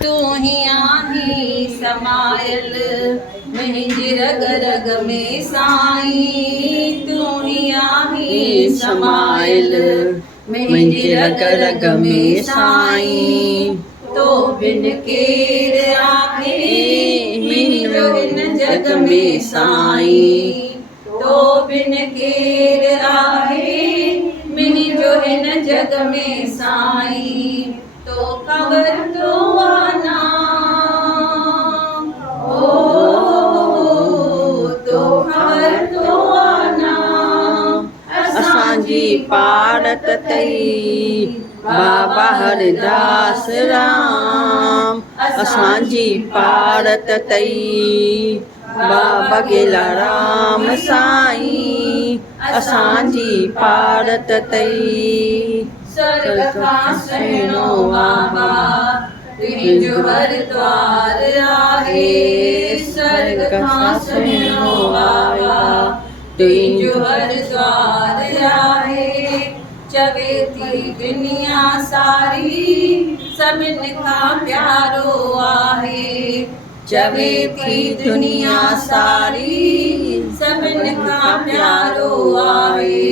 तू ही आही समायल मुंहिंजी रग रग में साईं, तू ही आही समायल मुंहिंजी रग रग में साईं। तो बिन केर आहे मुंहिंजो हिन जग में साईं, तो बिन केर आहे मुंहिंजो हिन जग में साईं। तो खबर तो आना तो खबर तो आना असांजी पारत तई बाबा हरदास राम। असांजी पारत तई बाबा गेला राम साईं। असांजी पारत तई स्वर्ग खां सुहिणो बाबा तुंहिंजो हरिद्वार आहे। स्वर्ग खां सुहिणो बाबा तुंहिंजो हरिद्वार आहे। चवे थी दुनिया सारी सभिनि खां प्यारो आहे। चवे थी दुनिया सारी सभिनि खां प्यारो आहे।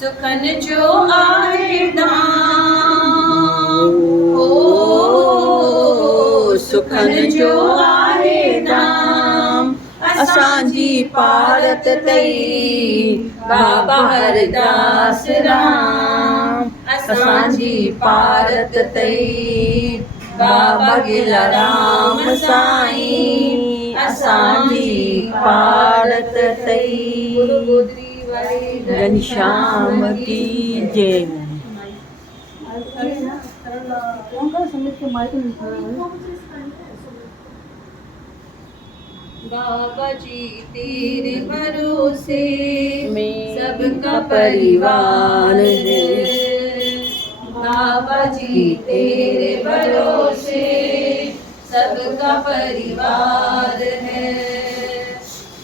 सुखन जो आहे धाम सुखन जो आहे धाम। असांजी पारत तई बाबा हरदास राम। असांजी पारत तई बाबा गेला राम साईं। असांजी पारत तई घनश्याम की जय। बाबा जी तेरे भरोसे सबका परिवार है। बाबा जी तेरे भरोसे सबका परिवार है।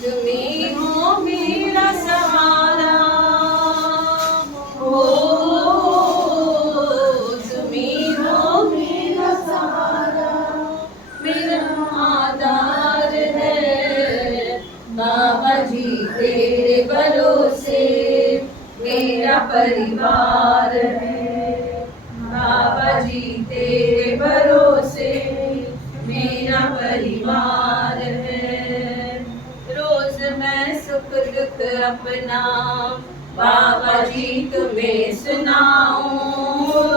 तुम्हीं हो मेरा सहारा हो, तुम्हीं हो मेरा सहारा मेरा आधार है। बाबा जी तेरे भरोसे मेरा परिवार है। बाबा जी तेरे भरोसे मेरा परिवार है। रोज मैं सुख दुख अपना बाबा जी तुम्हें सुनाऊं।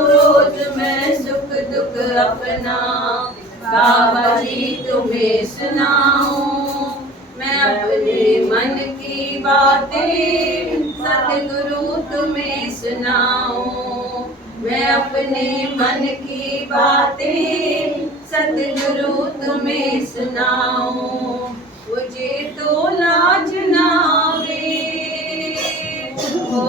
रोज मैं सुख दुख अपना बाबा जी तुम्हें सुनाऊं। मैं अपने मन की बातें सतगुरु तुम्हें सुनाऊं। मैं अपने मन की बातें सतगुरु तुम्हें सुनाऊं। मुझे तो लाज ना आवे हो,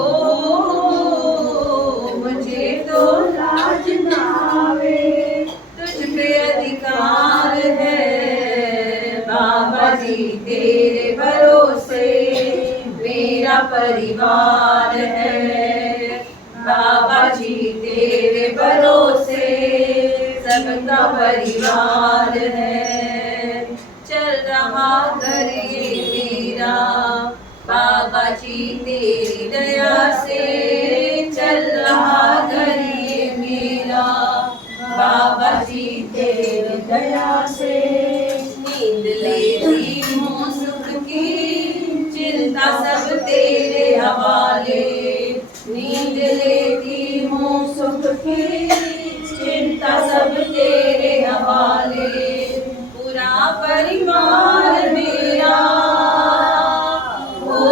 मुझे तो लाज ना आवे। तुझ पे अधिकार है बाबा जी तेरे भरोसे मेरा परिवार है। बाबा जी तेरे भरोसे सबका परिवार है। चल रहा घर ये मेरा बाबा जी तेरी दया से। चल रहा घर ये मेरा बाबा जी तेरी दया से। नींद लेती हूँ सुख की चिंता सब तेरे हवाले। नींद लेती हूँ सुख की चिंता सब तेरे हवाले। पूरा परिवार मेरा हो,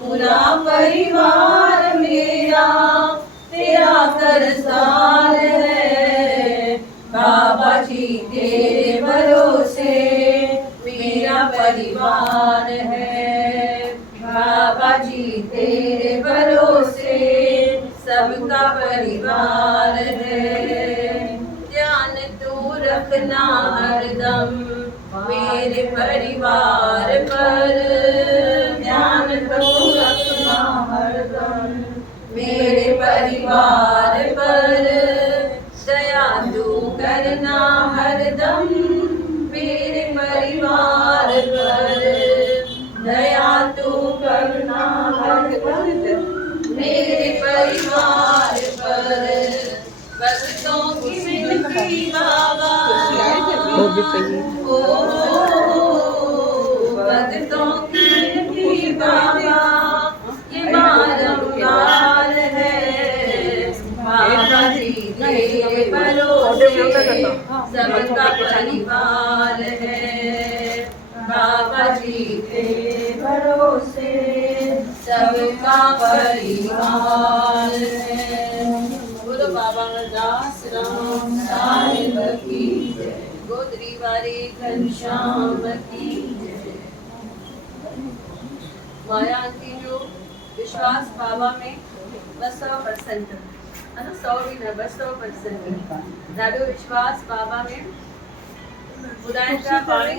पूरा परिवार मेरा तेरा कर्जदार है। बाबा जी तेरे भरोसे मेरा परिवार है। बाबा जी तेरे भरोसे सबका परिवार है। ध्यान तू रखना हरदम मेरे परिवार पर। ध्यान तू रखना हरदम मेरे परिवार पर। दया तू करना हरदम मेरे परिवार पर, दया तू करना हरदम मेरे परिवार पर। भक्तों की विनती बाबा, वो भी पहिए ओ भक्तों की विनती बाबा, ये बारंबार है। बाबा जी तेरे भरोसे सबका परिवार है। बाबा जी तेरे भरोसे सबका परिवार है। बोलो बाबा हरदास राम साहिब की जय, गोदरी वाले घनश्याम की जय। माया आंटी जो विश्वास बाबा में 100% है ना, 100 भी न 100%। ॾाढो विश्वास बाबा में। ॿुधाइण पिया पाणी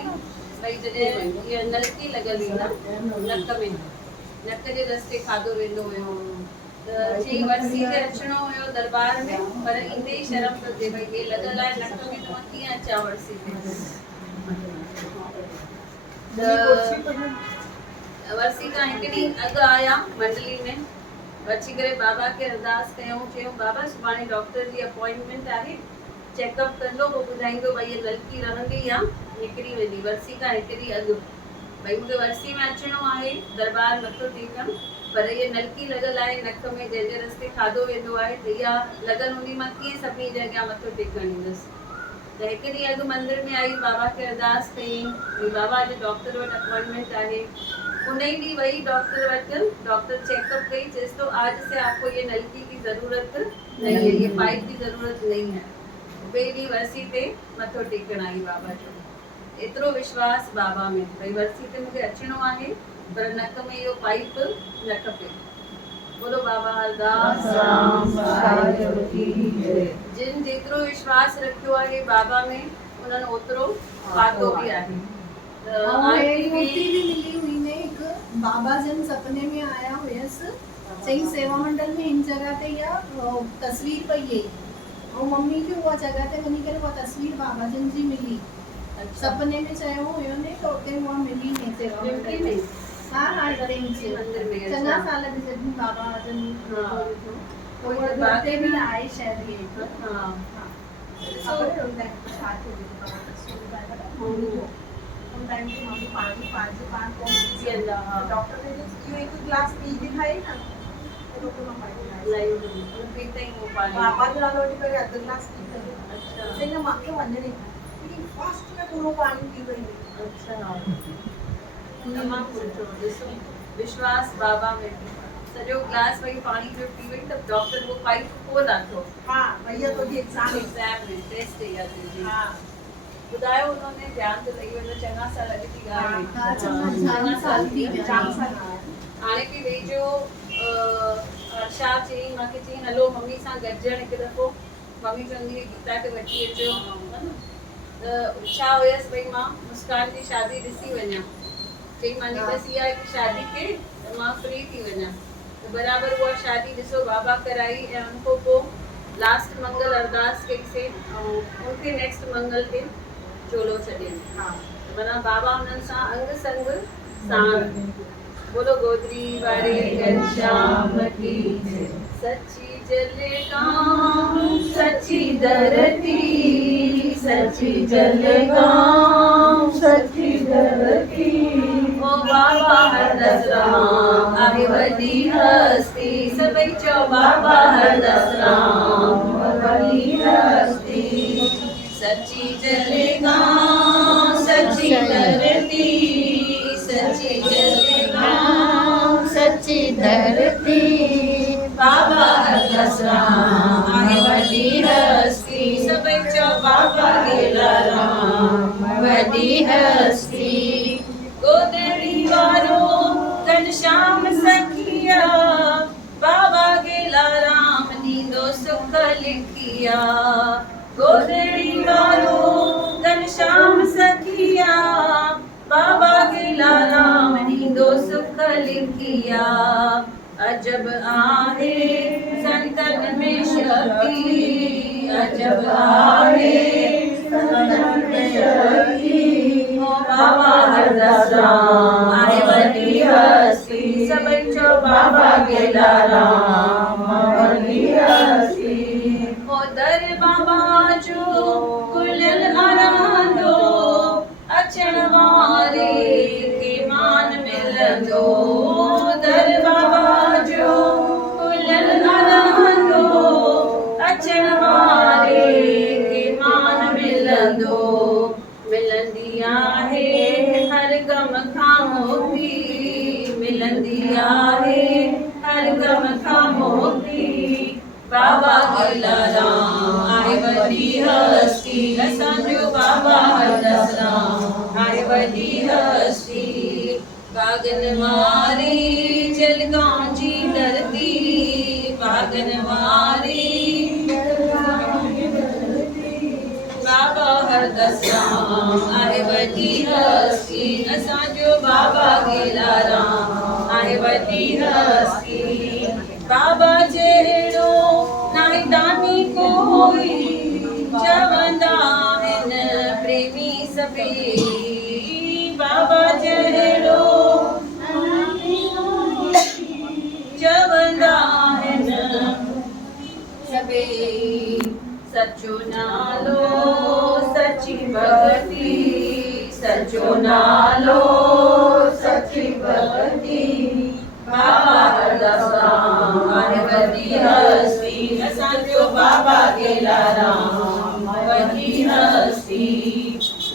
भई जॾहिं इहा नलकी लॻल हुई न नक में, नक जे रस्ते खाधो वेंदो हुयो, त चई वरसी ते अचिणो हुयो दरबार में, पर ईंदे ई शर्म पियो थिए भई हे लॻल आहे नक में, त मां कीअं अचां वरसी ते। वरसी खां हिकु ॾींहुं अॻु आया मंडली में, अची करे बाबा खे अरदास कयूं, चयूं बाबा सुभाणे डॉक्टर जी अपॉइंटमेंट आहे, चेकअप कंदो, पोइ ॿुधाईंदो भई हीअ नलकी रहंदी या निकिरी वेंदी वरसी खां हिकु ॾींहुं अॻु। भई मूंखे वरसी में अचिणो आहे, दरबार मथो टेकणु, पर इहा नलकी लॻल आहे नक में, जंहिंजे रस्ते खाधो वेंदो आहे, त इहा लॻल हूंदी, मां कीअं सभिनी जे अॻियां मथो टेकणु ईंदसि। त हिकु ॾींहुं अॻु मंदिर में आई, बाबा खे अरदास कयईं भई बाबा अॼु डॉक्टर वटि अपॉइंटमेंट आहे। उन ई ॾींहुं वई डॉक्टर वटि, डॉक्टर चेकअप कई, चेस तो आज से आपको ये नलकी की ज़रूरत नहीं है, ये पाइप की ज़रूरत नहीं है। ॿिए ॾींहुं वरसी ते मथो टेकणु आई बाबा जो। एतिरो विश्वास बाबा में भई वरसी ते मूंखे अचिणो आहे, पर नक में इहो पाइप न खपे। बोलो बाबा हरदास राम साहिब की जय। जिन जेतिरो विश्वास रखियो आहे बाबा में, उन्हनि ओतिरो पातो बि आहे। मूर्ति भी मिली हुई ने एक बाबा जन सपने में आया हुयसि, चई सेवा मंडल में हिन जगह ते या तस्वीर पई है, और मम्मी खे उहा जगह ते वञी करे उहा तस्वीर बाबा जन जी मिली। सपने में चयो हुयो ने त उते उहा मिली ने सेवा मंडल में। हाँ हाँ मंदिर में चङा साल जॾहिं बाबा जन कोई बाते भी आए शायद ये। हाँ खबर होता है साथ में उन टाइम पे मम्मी पानी 5 से 5 कौन डॉक्टर ने जो एक ग्लास पी दिखाई ना, तो को पानी लाइव पीते ही वो पानी बाबा जो नालो करे अध ग्लास पी कर। अच्छा सेना माके वने लेकिन फास्ट में पूरा पानी पी गई। अच्छा तमामु सुठो। ॾिसो विश्वास बाबा में, सॼो ग्लास वही पानी जो पी वई त डॉक्टर वो पाइप खोल आथो। हाँ भैया तो ये एग्जाम एग्जाम में टेस्ट या थी। हाँ ॿुधायो उन्होंने ध्यान तो लई वञो, चङा साल अॻु जी ॻाल्हि हाँ आहे। चङा साल थी गया जाम साल। हाणे बि वेझो छा चई मूंखे चई हलो मम्मी सां गॾिजण हिकु दफ़ो, मम्मी चवंदी हुई गीता खे वठी अचो, त छा हुयसि भई मां मुस्कान जी शादी ॾिसी वञा, चई मांजी बसि इहा हिकु शादी खे त मां फ्री थी वञा। त बराबरि उहा शादी ॾिसो बाबा कराई, ऐं उनखां पोइ लास्ट मंगल अरदास कईसीं, ऐं उनखे नेक्स्ट मंगल ते चोलो छॾियनि। माना बाबा हुननि सां अंग संग साण। बोलो गोदरी वारे घनश्याम की जय। सच्ची जले गाँव सच्ची धरती, सच्ची जले गाँव सच्ची धरती, ओ बाबा हरदस राम आहे वॾी हस्ती, सभई चओ बाबा हरदस राम वॾी हस्ती। सच्ची जले गाँव सच्ची धरती, सच्ची जले गाँव सच्ची धरती, बाबा हरदस राम आहे वॾी हस्ती, सभई चओ बाबा गेला राम वॾी हस्ती। गोदड़ी वारो घनश्याम सखिया, बाबा गेला राम ॾींदो सुख लिखिया। गोदड़ी वारो घनश्याम सखिया, बाबा गेला राम ॾींदो सुख लिखिया। अजब आहे संतन में शक्ति, अजब जब आए सजन में रही हो बाबा हरदास राम आहे वॾी हस्ती सभई चो बाबा गेला राम वॾी हस्ती हो दर बाबा जो कुलियल आरांदो अचण वारे खे मान मिलंदो दर बाबा जो कुलियल आरांदो अचण वारे खे मान मिलंदो मिलंदी आहे हर गम खां मुक्ति मिलंदी आहे हर गम खां मुक्ति बाबा गेला राम आहे वॾी हस्ती असांजो बाबा हरदास राम आहे वॾी हस्ती बागन वारी जलगांव जी धरती बागन वारी बाबा हरदास राम आहे वॾी हस्ती असांजो बाबा गेला राम आहे वॾी हस्ती बाबा जहिड़ो नाहे दानी कोई चवंदा आहिनि प्रेमी सभई बाबा जहिड़ो चवंदा आहिनि सभई सचो नालो सची भगती सचो नालो सची भगती बाबा हरदास राम आहे वॾी हस्ती असांजो बाबा गेला राम वॾी हस्ती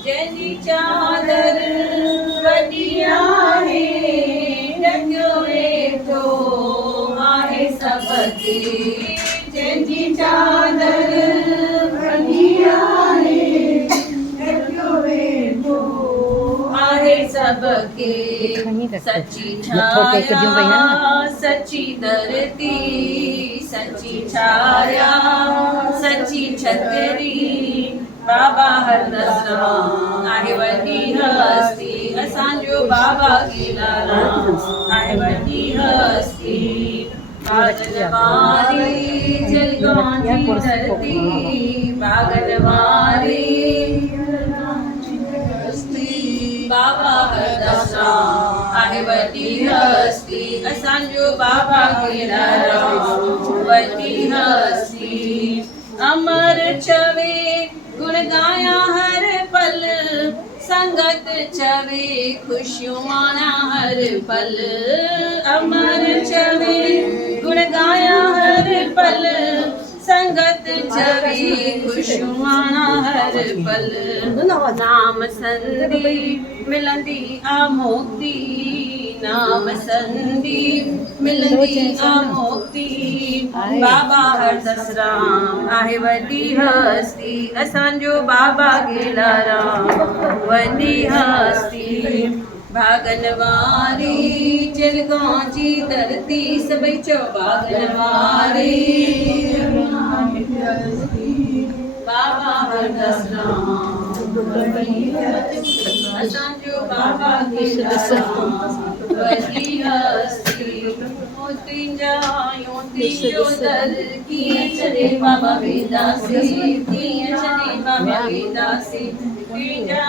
जंहिंजी चादर वॾी आहे ढकियो वेठो आहे सबके जंहिंजी चादर वॾी आहे ढकियो वेठो आहे सबके सची छाया सची धरती सची छाया सची छतरी बाबा हरदास राम आहे वॾी हस्ती असांजो बाबा गेला राम आहे वॾी हस्ती बागन वारी जलगांव जी धरती बागन वारी बाबा हरदास राम आहे वॾी हस्ती असांजो बाबा गेला राम वॾी हस्ती अमर चवे गुण गाया हर पल संगत चवे खुशियूं माणा हर पल अमर चवे गुण गाया हर पल संगत चवे खुशियूं माणा हर पल नाम संदी मिलंदी आ मुक्ति नाम संदी मिलंदी आ मुक्ति बाबा हरदास राम आहे वॾी हस्ती असांजो बाबा गेला राम वॾी हस्ती भागन वारी जलगांव जी धरती सभई चो भागन वारी बाबा हरदास राम असांजो बाबा गेला राम वॾी हस्ती तुंहिंजा तुंहिंजो दर कीअं छॾे बाबा वेंदासीं कीअं छॾे बाबा वेंदासीं तुंहिंजा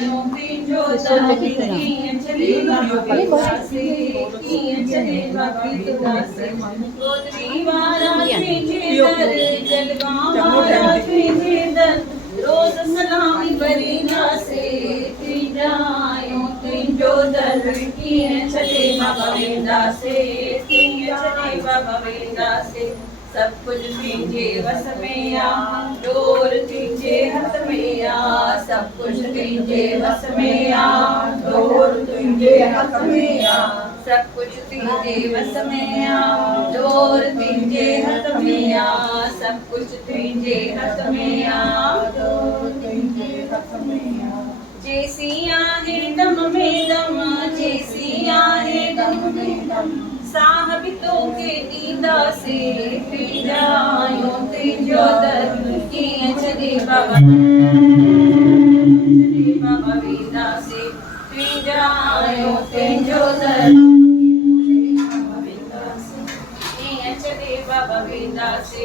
तुंहिंजो दर कीअं छॾे बाबा वेंदासीं कीअं छॾे बाबा वेंदासीं गोदरी वारा तुंहिंजे दर जलगांव वारा तुंहिंजे दर रोज़ सलामी भरींदासीं तुंहिंजा तुंहिंजो दर कीअं छॾे बाबा वेंदासीं कीअं छॾे बाबा वेंदासीं सब कुछ तुझे वस में आ डोर तुझे हथ में आ सब कुछ तुझे वस में आ डोर तुझे हथ में आ सब कुछ तुझे वस में आ डोर तुझे हथ में आ सब कुछ तुझे हथ में आ डोर तुझे हथ में आ जैसी आहे दम में दम जैसी आहे दम में दम साहब तो के दीदा से पिजायो तुझो दर कीअं छॾे बाबा छॾे बाबा वेंदा से पिजायो तुझो दर कीअं छॾे बाबा वेंदा से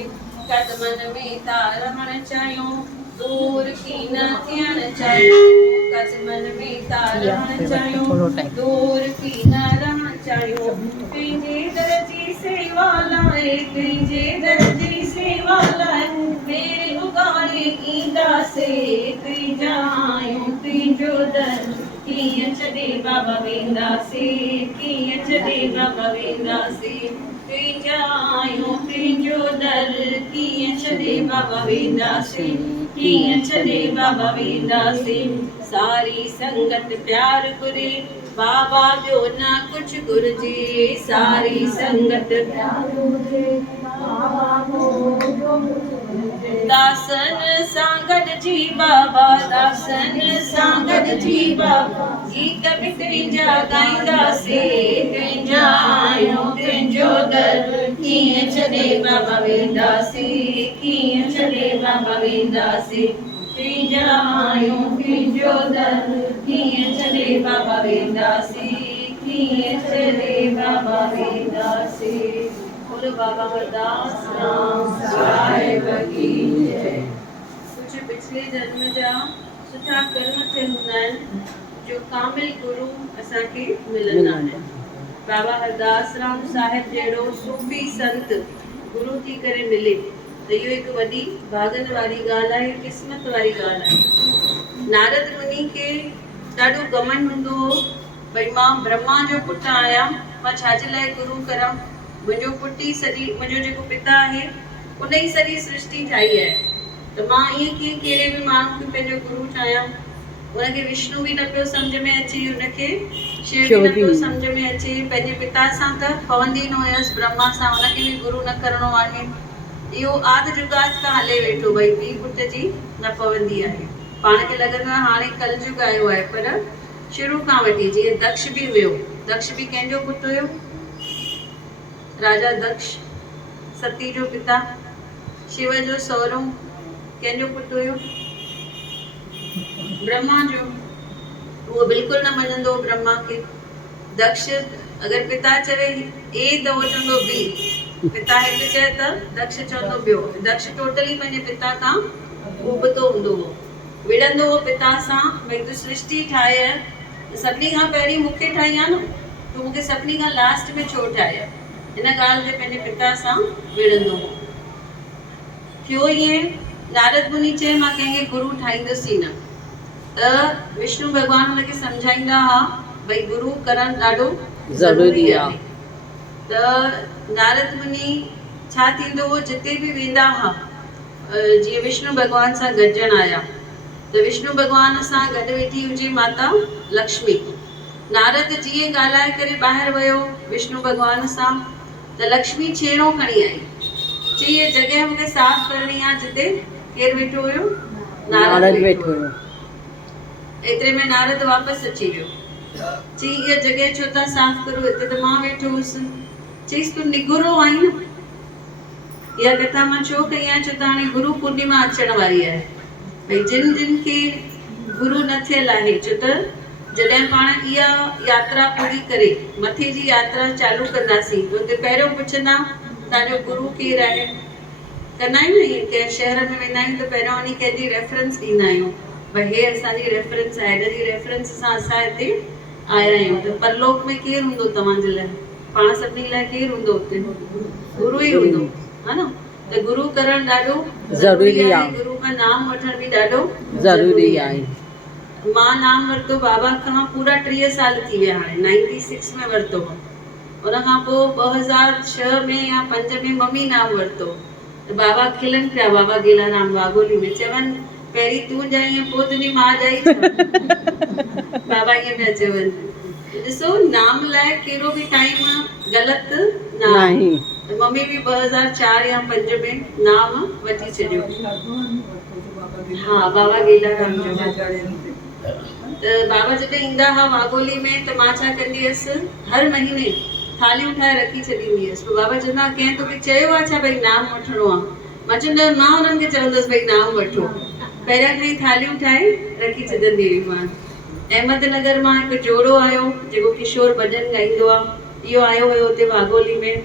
कद मन में ता रहण चाहियूं दूर की न थियण चाहियूं कच मन में ता रहण चाहियूं दूर की न रहण चाहियूं तुंहिंजे दर जी सेवा लाइ तुंहिंजे दर जी सेवा लाइ मेरे उगाड़े ईंदासीं तुंहिंजा आहियूं तुंहिंजो दर कीअं छॾे बाबा वेंदासीं कीअं छॾे बाबा वेंदासीं तुंहिंजा आहियूं तुंहिंजो दर कीअं छॾे बाबा वेंदासीं कीअं छॾे बाबा वेंदासीं सारी संगत प्यार घुरे बाबा ॿियो न कुझु घुरिजे सारी संगत प्यार घुरे दासन सां गॾिजी बाबा दासन सां गॾिजी बाबा गीत बि तुंहिंजा ॻाईंदासीं तुंहिंजा आहियूं तुंहिंजो दर कीअं छॾे बाबा वेंदासीं कीअं छॾे बाबा वेंदासीं तुंहिंजा आहियूं तुंहिंजो दर कीअं छॾे बाबा वेंदासीं कीअं छॾे बाबा वेंदासीं बोलो बाबा हरदास राम साहिब की जय। कुझु पिछले जन्म जा सुठा कर्म थियल हूंदा आहिनि जो कामिल गुरु असांखे मिलंदा आहिनि। बाबा हरदास राम साहिब जहिड़ो सूफ़ी संत गुरु थी करे मिले त इहो हिकु वॾी भागन वारी ॻाल्हि आहे क़िस्मत वारी ॻाल्हि आहे। नारद मुनि खे ॾाढो घमंड हूंदो हो भई मां ब्रह्मा जो पुटु आहियां मां छाजे लाइ गुरु करां मुंहिंजो पुटु ई सॼी मुंहिंजो जेको पिता आहे उन ई सॼी सृष्टि ठाही आहे त मां ईअं कीअं कहिड़े बि माण्हू खे पंहिंजो गुरु ठाहियां। उनखे विष्णु बि न पियो सम्झ में अचे उनखे शिव बि न पियो सम्झ में अचे पंहिंजे पिता सां त पवंदी न हुयसि ब्रह्मा सां उनखे बि गुरु न करिणो आहे। इहो आदि जुगाद खां हले वेठो भई पीउ पुट जी न पवंदी आहे। पाण खे लॻंदो आहे हाणे कलयुग आयो आहे पर शुरू खां वठी जीअं दक्ष बि हुयो दक्ष बि कंहिंजो पुटु हुयो राजा दक्ष सती जो पिता शिव जो सहुरो कंहिंजो पुटु हुयो ब्रह्मा जो। उहो बिल्कुलु न मञंदो ब्रह्मा खे। दक्ष अगरि पिता चवे ए त उहो चवंदो बी पिता हिकु चए त दक्ष चवंदो ॿियो। दक्ष टोटली पंहिंजे पिता खां उबतो हूंदो हो विढ़ंदो हो पिता सां भई तूं सृष्टि ठाहे सभिनी खां पहिरीं मूंखे ठाही आहे न तूं मूंखे सभिनी खां लास्ट में छो ठाहे इन ॻाल्हि ते पंहिंजे पिता सां विढ़ंदो हो। थियो ईअं नारद मुनि चए मां कंहिंखे गुरु ठाहींदुसि ई न त विष्णु भॻवान हुनखे सम्झाईंदा हुआ भई गुरु करणु ॾाढो ज़रूरी आहे। त नारद मुनि छा थींदो हो जिते बि वेंदा हुआ जीअं विष्णु भॻवान सां गॾिजण आया त विष्णु भॻवान सां गॾु वेठी हुजे माता लक्ष्मी। नारद जीअं ॻाल्हाए करे ॿाहिरि वियो विष्णु भॻवान सां त लक्ष्मी छेणो खणी आई चई हीअ जॻह मूंखे साफ़ करणी आहे जिते केरु वेठो हुयो नारद वेठो हुयो। एतिरे में नारद वापसि अची वियो चई हीअ जॻह छो था साफ़ करो हिते त मां वेठो हुअसि। चईसि तूं निगुरो आई न इहा कथा मां छो कई आहे छो त हाणे गुरु पूर्णिमा अचण वारी आहे भई जिन जिन खे गुरु न थियल आहे छो त जॾहिं पाण इहा यात्रा पूरी करे मथे जी यात्रा चालू कंदासीं त हुते पहिरियों पुछंदा तव्हांजो गुरु केरु आहे कंदा आहियूं न ईअं कंहिं शहर में वेंदा आहियूं त पहिरियों वञी कंहिंजी रेफरेंस ॾींदा आहियूं भई हे असांजी रेफरेंस आहे हिन जी रेफरेंस सां असां हिते आया आहियूं। त परलोक में केरु हूंदो तव्हांजे लाइ पाण सभिनी लाइ केरु हूंदो हुते गुरु ई हूंदो हा न। त गुरु करणु ॾाढो ज़रूरी आहे। गुरु खां नाम वठण बि ॾाढो ज़रूरी आहे। मां नाम वरितो बाबा खां पूरा 30 साल थी विया हाणे 96 में वरितो उन खां पोइ 2006 में या 5 में मम्मी नाम वरितो त बाबा खिलनि पिया बाबा गेलाराम वागोली में चवनि पहिरीं तूं ॼाई पोइ तुंहिंजी मां ॼाई बाबा ईअं पिया चवनि। ॾिसो नाम लाइ कहिड़ो बि टाइम ग़लति न आहे। मम्मी बि 2004 या 5 में नाम वठी छॾियो हा बाबा गेलाराम जो। त बाबा जॾहिं ईंदा हुआ वागोली में त मां छा कंदी हुअसि हर महीने थालियूं ठाहे रखी छॾींदी हुअसि। पोइ बाबा चवंदा कंहिं तोखे चयो आहे छा भई नाम वठिणो आहे मां चवंदा मां हुननि खे चवंदसि भई नाम वठो पहिरियां खां ई थालियूं ठाहे रखी छॾंदी हुई मां। अहमदनगर मां हिकु जोड़ो आयो जेको किशोर भॼन ॻाईंदो आहे इहो आयो हुयो हुते वागोली में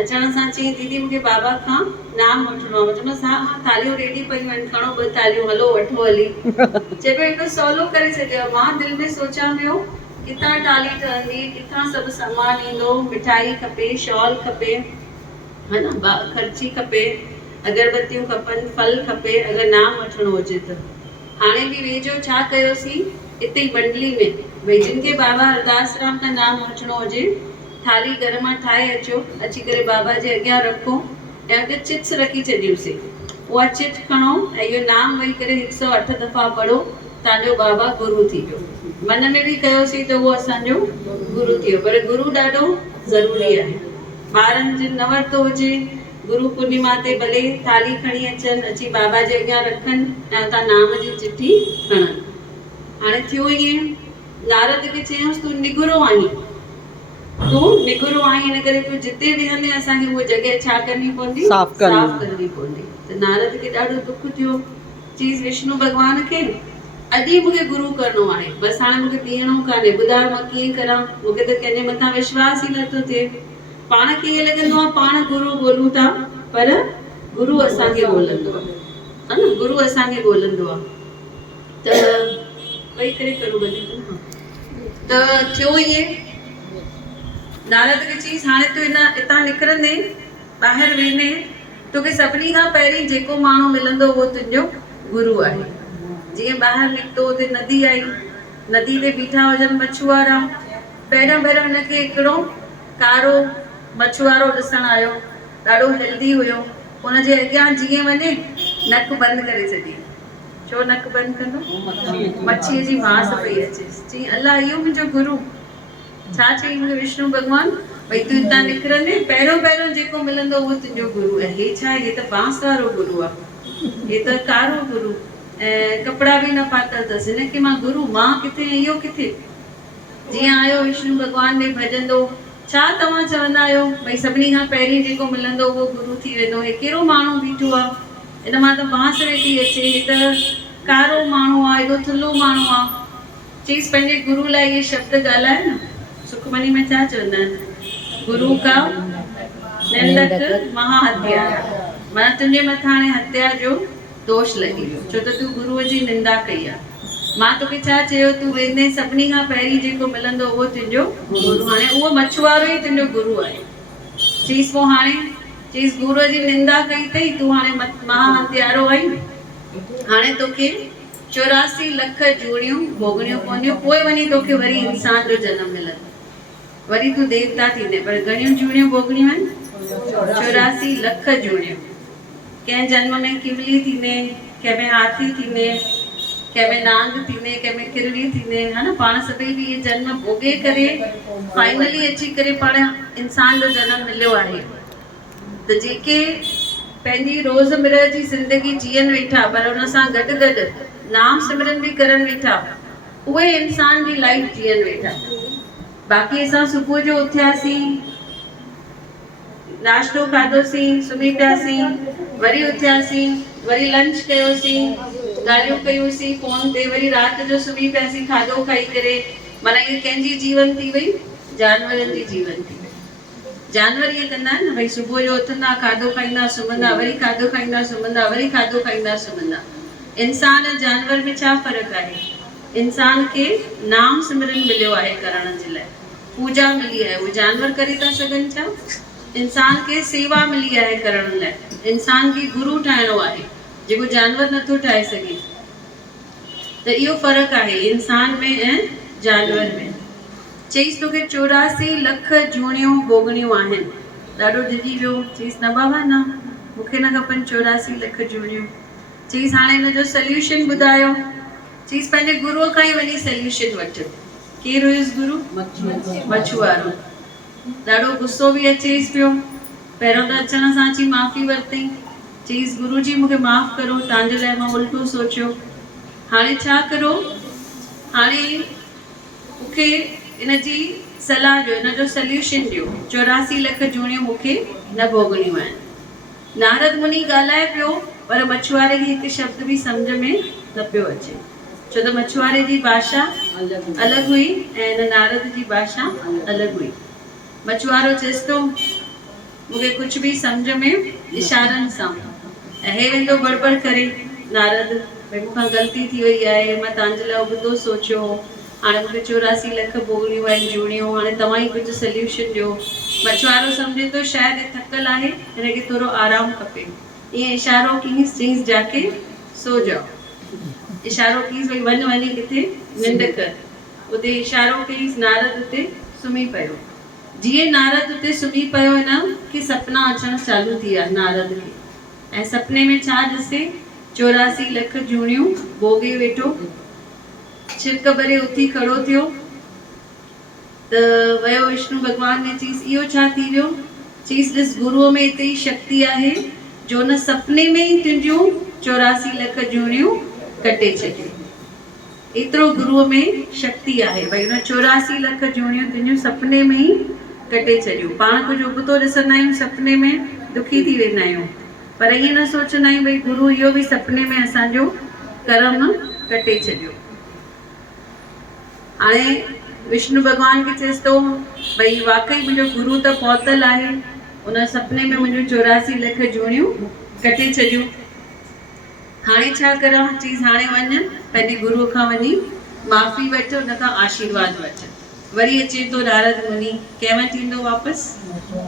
अचण सां चई दीदी मूंखे बाबा खां नाम वठिणो आहे। चयोमांसि हा हा थालियूं रेडी पयूं आहिनि, खणो 2 थालियूं, हलो वठो हली। चए पियो एॾो सवलो करे छॾियो। मां दिलि में सोचां पियो किथां थाली ठहंदी, किथां सभु सामान ईंदो, मिठाई खपे, शॉल खपे, है न, खर्ची खपे, अगरबत्तियूं खपनि, फल खपे, अगरि नाम वठिणो हुजे त। हाणे बि वेझो छा कयोसीं हिते ई मंडली में, भई जिनखे बाबा अरदास राम का नाम वठिणो हुजे थाली घर मां ठाहे अचो, अची करे बाबा जे अॻियां रखो ऐं हुते चिट्स रखी छॾियोसीं। उहा चिट खणो ऐं इहो नाम वेही करे 108 दफ़ा पढ़ो, तव्हांजो बाबा गुरु थी वियो। मन में बि कयोसीं त उहो असांजो गुरु थी वियो। पर गुरु ॾाढो ज़रूरी आहे। ॿारनि जिन न वरितो हुजे, गुरु पूर्णिमा ते भले थाली खणी अचनि, अची बाबा जे अॻियां रखनि ऐं उतां नाम जी चिठी खणनि। हाणे थियो ईअं, नारद खे चयऊंसि तूं निगुरो आहीं, तूं निगुरो आहीं, हिन करे तूं जिते वेहंदे असांखे उहा जॻह छा करणी पवंदी, साफ़ करणी पवंदी। त नारद खे ॾाढो दुख थियो। चईसि विष्णु भॻवान खे अॼु ई मूंखे गुरु करणो आहे, बसि हाणे मूंखे बीहणो कान्हे, ॿुधायो मां कीअं करां, मूंखे त कंहिंजे मथां विश्वास ई नथो थिए। पाण खे ईअं लॻंदो आहे पाण गुरु ॻोल्हूं था, पर गुरु असांखे ॻोल्हंदो आहे, हा न, गुरु असांखे ॻोल्हंदो आहे। त वेही करे करो त थियो ईअं, नारद खे चईसि हाणे तूं हितां निकिरंदे, ॿाहिरि वेंदे, तोखे सभिनी खां पहिरीं जेको माण्हू मिलंदो उहो तुंहिंजो गुरु आहे। जीअं ॿाहिरि निकितो, हुते नदी आई, नदी ते बीठा हुजनि मछुआरा। पहिरियों हुनखे हिकिड़ो कारो मछुआरो ॾिसण आयो, ॾाढो हेल्दी हुयो। हुनजे अॻियां जीअं वञे नक बंदि करे छॾी। छो नक बंदि कंदो? मच्छीअ जी मांस पई अचे। चई अलाह इहो मुंहिंजो गुरु। छा चई मूंखे विष्णु भॻवान, भई तूं हितां निकिरंदे पहिरियों जेको मिलंदो उहो तुंहिंजो गुरु आहे। हे छा आहे? हे त बांस वारो गुरु आहे, हे त कारो गुरु, ऐं कपिड़ा बि न पातल अथसि, हिनखे मां गुरु, मां किथे इहो किथे? जीअं आयो विष्णु भॻवान ॾे भॼंदो, छा तव्हां चवंदा आहियो भई सभिनी खां पहिरीं जेको मिलंदो उहो गुरु थी वेंदो? हे कहिड़ो माण्हू बीठो आहे, हिन मां त बांस वेठी अचे, हे त कारो माण्हू आहे, हेॾो थुल्हो माण्हू आहे। चईसि पंहिंजे गुरु लाइ इहे शब्द ॻाल्हाए न। सुखमनी में छा चवंदा आहिनि? गुरु का निंदक महा हत्यारा, माना तुंहिंजे मथां हाणे हत्या जो दोष लॻी वियो, छो त तूं गुरुअ जी निंदा कई आहे। मां तोखे छा चयो, तूं वेंदे सभिनी खां पहिरीं जेको मिलंदो उहो तुंहिंजो गुरु। हाणे उहो मछुआरो ई तुंहिंजो गुरु आहे। चईसि पोइ हाणे, चईसि गुरुअ जी निंदा कई अथई, तूं हाणे महा हत्यारो आई, हाणे तोखे 84 लख जूणियूं भोगणियूं पवंदियूं, पोइ वञी तोखे वरी इंसान जो जनम मिलंदो, वरी तूं देवता थींदे। पर घणियूं जूणियूं भोगणियूं आहिनि? 84 लख जूणियूं। कंहिं जन्म में किवली थींदे, कंहिंमें हाथी थींदे, कंहिंमें नांग थींदे, कंहिंमें किरड़ी थींदे, है न। पाण सभई बि इहे जन्म भोगे करे फाइनली अची करे पाण इंसान जो जनम मिलियो आहे। त जेके पंहिंजी रोज़मर्रा जी ज़िंदगी जीअन वेठा, पर हुन सां गॾु गॾु नाम सिमरन बि करण वेठा, उहे इंसान जी लाइफ जीअन वेठा। बाक़ी असां सुबुह जो उथियासीं, नाश्तो खाधोसीं, सुम्ही पियासीं, वरी उथियासीं, वरी लंच कयोसीं, ॻाल्हियूं कयूंसीं फोन ते, वरी राति जो सुम्ही पियासीं खाधो खाई करे। माना इहे कंहिंजी जीवन थी वई? जानवरनि जी जीवन थी वई। जानवर ईअं कंदा आहिनि न, भई सुबुह जो उथंदा, खाधो खाईंदा, सुम्हंदा, वरी खाधो खाईंदा, सुम्हंदा, वरी खाधो खाईंदा, सुम्हंदा। इंसान ऐं जानवर में छा फ़र्क़ु आहे? इंसान खे नाम सिमरन मिलियो आहे करण जे लाइ, पूजा मिली आहे, उहे जानवर करे था सघनि छा? इंसान खे सेवा मिली आहे करण लाइ, इंसान खे गुरु ठाहिणो आहे, जेको जानवर नथो ठाहे सघे। त इहो फ़र्क़ु आहे इंसान में ऐं जानवर में। चईसि तोखे 84 लख जूणियूं भोगणियूं आहिनि। ॾाढो डिॼी वियो। चईसि न बाबा न, मूंखे न खपनि 84 लख जूणियूं। चईसि हाणे हिन जो सोल्यूशन ॿुधायो। चईसि पंहिंजे गुरुअ खां ई वञी सोल्यूशन वठि। केरु हुयुसि गुरु? मछुआरो। ॾाढो गुस्सो बि अचेसि पियो। पहिरियों त अचण सां अची माफ़ी वरितई। चईसि गुरु जी मूंखे माफ़ करो, तव्हांजे लाइ मां उल्टो सोचियो। हाणे छा करो? हाणे मूंखे इन जी सलाह ॾियो, इन जो सोल्यूशन ॾियो। 84 लख जूणियूं मूंखे न भोगणियूं आहिनि। नारद मुनि ॻाल्हाए पियो, पर मछुआरे खे हिकु शब्द बि सम्झ में न पियो अचे, छो त मछुआरे जी भाषा अलॻि हुई ऐं हिन नारद जी भाषा अलॻि हुई। मछुआरो चएसि थो मूंखे कुझु बि सम्झ में इशारनि सां ऐं हे वेंदो बड़बड़ करे नारद भई मूंखां ग़लती थी वई आहे, मां तव्हांजे लाइ उबतो सोचियो, हाणे मूंखे 84 लख भोगणियूं आहिनि जूणियूं, हाणे तव्हां ई कुझु सोल्यूशन ॾियो। मछुआरो सम्झे थो शायदि थकल आहे, हिनखे थोरो आराम खपे, ईअं इशारो कईंसि, चईंसि जाके सो जाओ। इशारो कईंसि भई वञी किथे निंड कर। उते इशारो कईंसि, नारद उते सुम्ही पियो। जीअं नारद उते सुम्ही पियो न कि सपना अचणु चालू थी विया नारद खे, ऐं सपने में छा ॾिसे, 84 लख जूणियूं भोगे वेठो, छिक भरे उथी खड़ो थियो त वयो विष्णु भॻवान ने चईंसि इहो छा थी वियो? चईंसि ॾिस, गुरुअ में एतिरी शक्ति आहे जो न सपने में ई तुंहिंजूं 84 लख जूणियूं कटे छॾियूं। एतिरो गुरुअ में शक्ति आहे भई हुन 84 लख जूणियूं तुंहिंजूं सपने में ई कटे छॾियूं। पाण कुझु उबतो ॾिसंदा आहियूं सपने में, दुखी थी वेंदा आहियूं, पर ईअं न सोचंदा आहियूं भई गुरु इहो बि सपने में असांजो कर्म कटे छॾियो। हाणे विष्णु भॻवान खे चएसि थो भई वाकई मुंहिंजो गुरु त पहुतल आहे, उन सपने में मुंहिंजूं 84 लख जूणियूं कटे छॾियूं। हाणे छा करां? चईंसि हाणे वञ पंहिंजे गुरुअ खां वञी माफ़ी वठ, हुन खां आशीर्वाद वठ। वरी अचे थो नारद मुनि, कंहिं वटि ईंदो वापसि?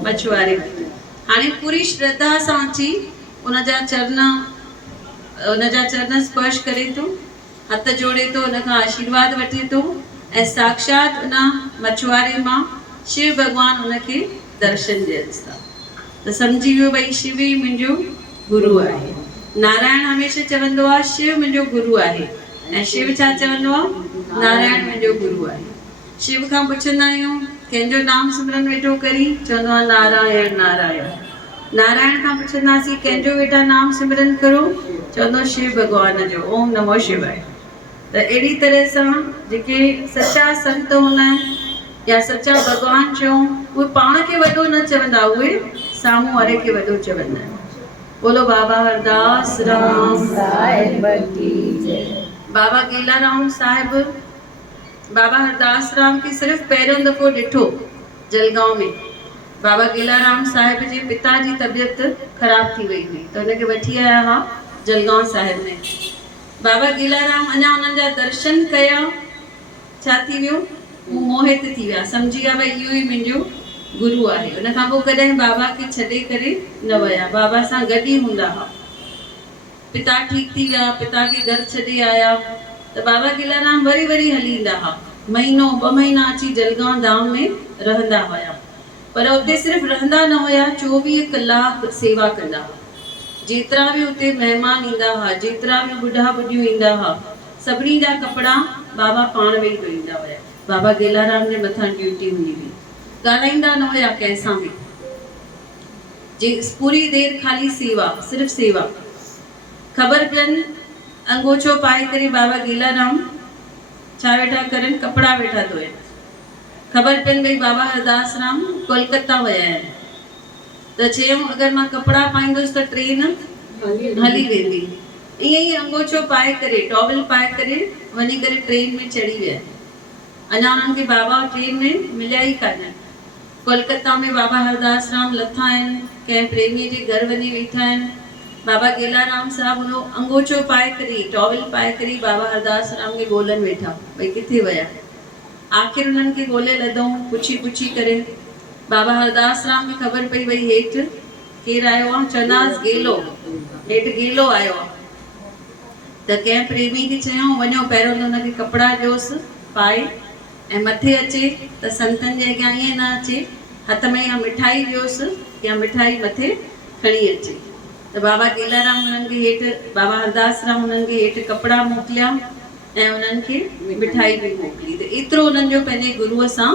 मछुआरे वटि। हाणे पूरी श्रद्धा सां अची उनजा चरण स्पर्श करे थो, हथ जोड़े थो, हुन खां आशीर्वाद वठे थो, ऐं साक्षात उन मछुआरे मां शिव भॻवान हुनखे दर्शन ॾियनि था। त सम्झी वियो भई शिव ई मुंहिंजो गुरु आहे। नारायण हमेशह चवंदो आहे शिव मुंहिंजो गुरु आहे, ऐं शिव छा चवंदो आहे? नारायण मुंहिंजो गुरु आहे। शिव खां पुछंदा आहियूं कंहिंजो नाम सिमरन वेठो करी? चवंदो आहे नारायण नारायण। नारायण खां पुछंदासीं कंहिंजो वेठा नाम सिमरन करो? चवंदो शिव भॻवान जो, ओम नमो शिवाय। त अहिड़ी तरह सां जेके सचा संत हूंदा आहिनि या सचा भॻवान चऊं, उहे पाण खे वॾो न चवंदा, उहे साम्हूं वारे खे वॾो चवंदा आहिनि। बोलो बाबा हरदास राम साहिब की जय। बाबा गेलाराम साहिब बाबा हरदास राम खे सिर्फ़ु पहिरियों दफ़ो ॾिठो जलगांव में। बाबा गेलाराम साहिब जे पिता जी तबियत ख़राब थी वई हुई, त हुनखे वठी आया हुआ जलगांव साहिब में। बाबा गेलाराम अञा हुननि जा दर्शन कया, छा थी वियो? मोहित थी विया, सम्झी विया भई इहो ई मुंहिंजो गुरु आहे। हुन खां पोइ कॾहिं बाबा खे छॾे करे न विया, बाबा सां गॾु ई हूंदा हुआ। पिता ठीकु थी विया, पिता खे घर छॾे आया, त बाबा गेलाराम वरी हली ईंदा हुआ। महीनो 2 महीना अची जलगांव धाम में रहंदा हुया, पर उते सिर्फ़ु रहंदा न हुया, 24 कलाक सेवा कंदा हुआ। जेतिरा बि उते महिमान ईंदा हुआ, जेतिरा बि बुढ़ा बुढ़ियूं ईंदा हुआ, सभिनी जा कपिड़ा बाबा पाण वेही धोईंदा हुया। बाबा गेलाराम जे मथां ड्यूटी हूंदी हुई। ॻाल्हाईंदा न हुया कंहिंसां बि, जे पूरी देरि ख़ाली सेवा, सिर्फ़ु सेवा। ख़बर पियनि अंगोछो पाए करे बाबा गेलाराम छा वेठा करनि? कपिड़ा वेठा धोइनि। ख़बर पियनि भई बाबा हरदास राम कोलकाता विया आहिनि, त चयूं अगरि मां कपिड़ा पाईंदुसि त ट्रेन हली वेंदी। ईअं ई अंगोछो पाए करे, टॉवल पाए करे वञी करे ट्रेन में चढ़ी विया। अञा उन्हनि खे बाबा ट्रेन में मिलिया ई कान। कोलकाता में बाबा हरदास राम लथा आहिनि, कंहिं प्रेमीअ जे घर वञी वेठा आहिनि। बाबा गेलाराम साहब हुनो अंगोछो पाए करे, टॉवल पाए करे बाबा हरदास राम खे ॻोल्हनि वेठा भई किथे विया। आख़िर उन्हनि खे ॻोल्हे लधऊं, पुछी करे बाबा हरदास राम खे ख़बर पई भई हेठि केरु आयो आहे? चवंदासीं गेलो, हेठि गेलो आयो आहे। त कंहिं प्रेमी खे चयूं वञो पहिरियों त हुनखे कपिड़ा ॾियोसि पाए, ऐं मथे अचे त संतनि जे अॻियां ईअं न अचे, हथ में या मिठाई ॾियोसि या मिठाई मथे खणी अचे। त बाबा गेलाराम हुननि खे हेठि, बाबा हरदास राम हुननि खे हेठि कपिड़ा मोकिलिया ऐं उन्हनि खे मिठाई बि मोकिली। त एतिरो उन्हनि जो पंहिंजे गुरूअ सां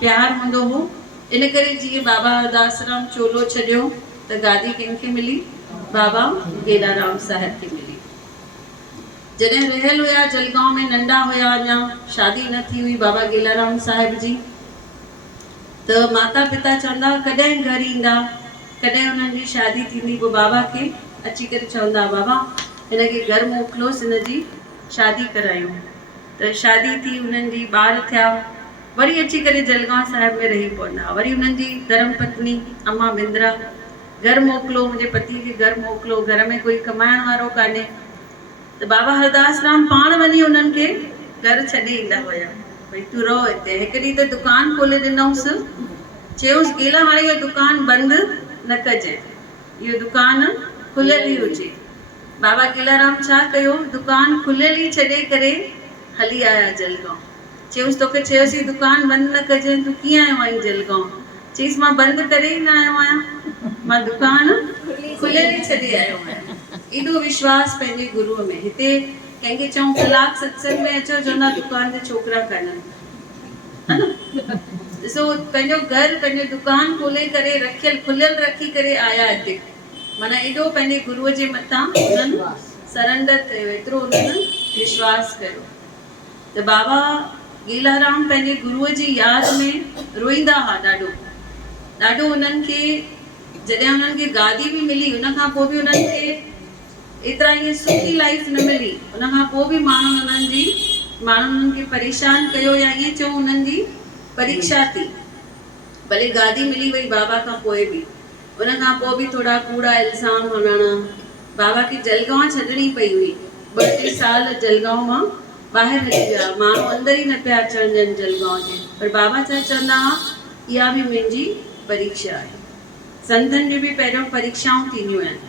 प्यारु हूंदो हो। इन करे जीअं बाबा हरदास राम चोलो छॾियो त गादी कंहिंखे मिली? बाबा गेलाराम साहिब खे मिली। जॾहिं रहियल हुया जलगांव में, नंढा हुया, अञा शादी न थी हुई बाबा गेलाराम साहिब जी, त माता पिता चवंदा कॾहिं घर ईंदा, कॾहिं हुननि जी शादी थींदी। पोइ बाबा खे अची करे चवंदा बाबा हिनखे घर मोकिलियोसि, हिन जी शादी करायूं। त शादी थी, हुननि जी ॿार थिया। वरी अची करे जलगांव साहिब में रही पवंदा। वरी उन्हनि जी धर्म पत्नी अम्मा बिंद्रा घर मोकिलो, मुंहिंजे पति खे घर मोकिलो, घर में कोई कमाइण वारो कान्हे, त बाबा हरदास राम पाण वञी उन्हनि खे घर छॾे ईंदा हुया, भई तूं रहो हिते। हिकु ॾींहुं त दुकान खोले ॾिनऊंसि, चयूंसि गेला हाणे इहो दुकान बंदि न कजांइ, इहो दुकान खुलियल ई हुजे। बाबा गेलाराम छा कयो, दुकान खुलियल ई छॾे करे हली आया जलगांव। चयूंसि तोखे चयोसीं दुकान बंदि न कजांइ, तूं कीअं आयो आहीं जलगांव? चईसि मां बंदि करे ई न आयो आहियां, मां दुकान खुलियल ई छॾे आयो आहियां। एॾो विश्वास पंहिंजे गुरूअ में। हिते कंहिंखे चऊं कलाक सत्संग में अचो, चवंदा दुकान ते छोकिरा कान्हनि, है न? ॾिसो पंहिंजो घर पंहिंजो दुकान खोले करे रखियल खुलियल रखी करे आया हिते, माना एॾो पंहिंजे गुरूअ जे मथां उन्हनि सरेंडर कयो, एतिरो उन्हनि विश्वास कयो। त बाबा गेलाराम पंहिंजे गुरूअ जी यादि में रोईंदा हुआ ॾाढो ॾाढो। उन्हनि खे जॾहिं उन्हनि खे गादी बि मिली, उन खां पोइ बि उन्हनि खे एतिरा ईअं सुठी लाइफ न मिली। उन खां पोइ बि माण्हुनि उन्हनि खे परेशान कयो, या ईअं चऊं उन्हनि जी परीक्षा थी। भले गादी मिली वई बाबा खां पोइ बि, उन खां पोइ बि थोरा कूड़ा इल्ज़ाम हणणु, बाबा खे जलगांव छॾणी पई हुई। 2-3 साल जलगांव मां ॿाहिरि हली विया, माण्हू अंदरि ई न पिया अचण ॾियनि जलगांव जे। पर बाबा छा चवंदा हुआ, इहा बि मुंहिंजी परीक्षा आहे। संतनि जी बि पहिरियों परीक्षाऊं थींदियूं आहिनि,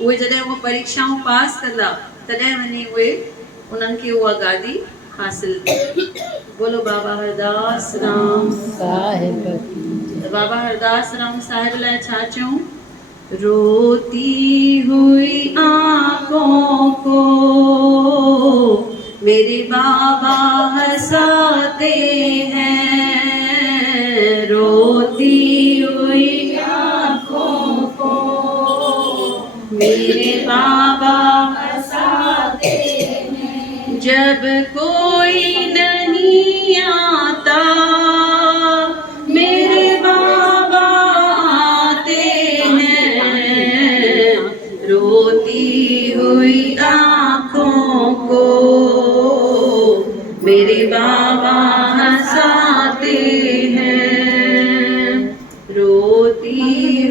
उहे जॾहिं उहे परीक्षाऊं पास कंदा तॾहिं वञी उन्हनि खे उहा गादी हासिल थी। बोलो बाबा हरदास राम साहिब। बाबा हरदास राम साहिब लाइ छा चऊं? रोती हुई आंखों को मेरे बाबा हंसाते हैं, रोती हुई आंखों को मेरे बाबा हंसाते हैं। जब कोई नहीं आता मेरे बाबा आते हैं, रोती हुई आंखों को मेरे बाबा हंसाते हैं, रोती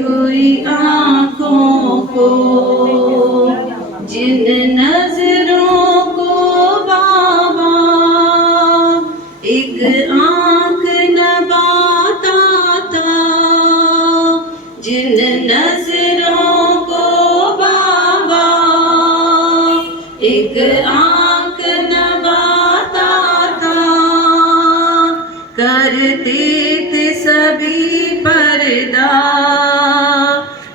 हुई आंखों को। जिन नजरों को बाबा एक आंख नबाता था, जिन नजरों को बाबा एक आंख नबाता था, करते थे सभी पर्दा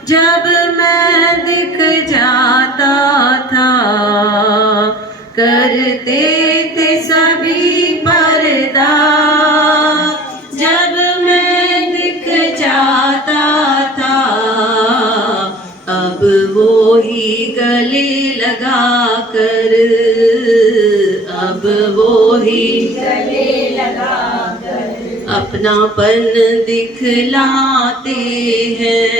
जब मैं दिख जाता था, करते थे सभी पर्दा जब मैं दिख जाता था। अब वो ही गले लगा कर, अब वो ही गले लगा कर अपनापन दिखलाते हैं,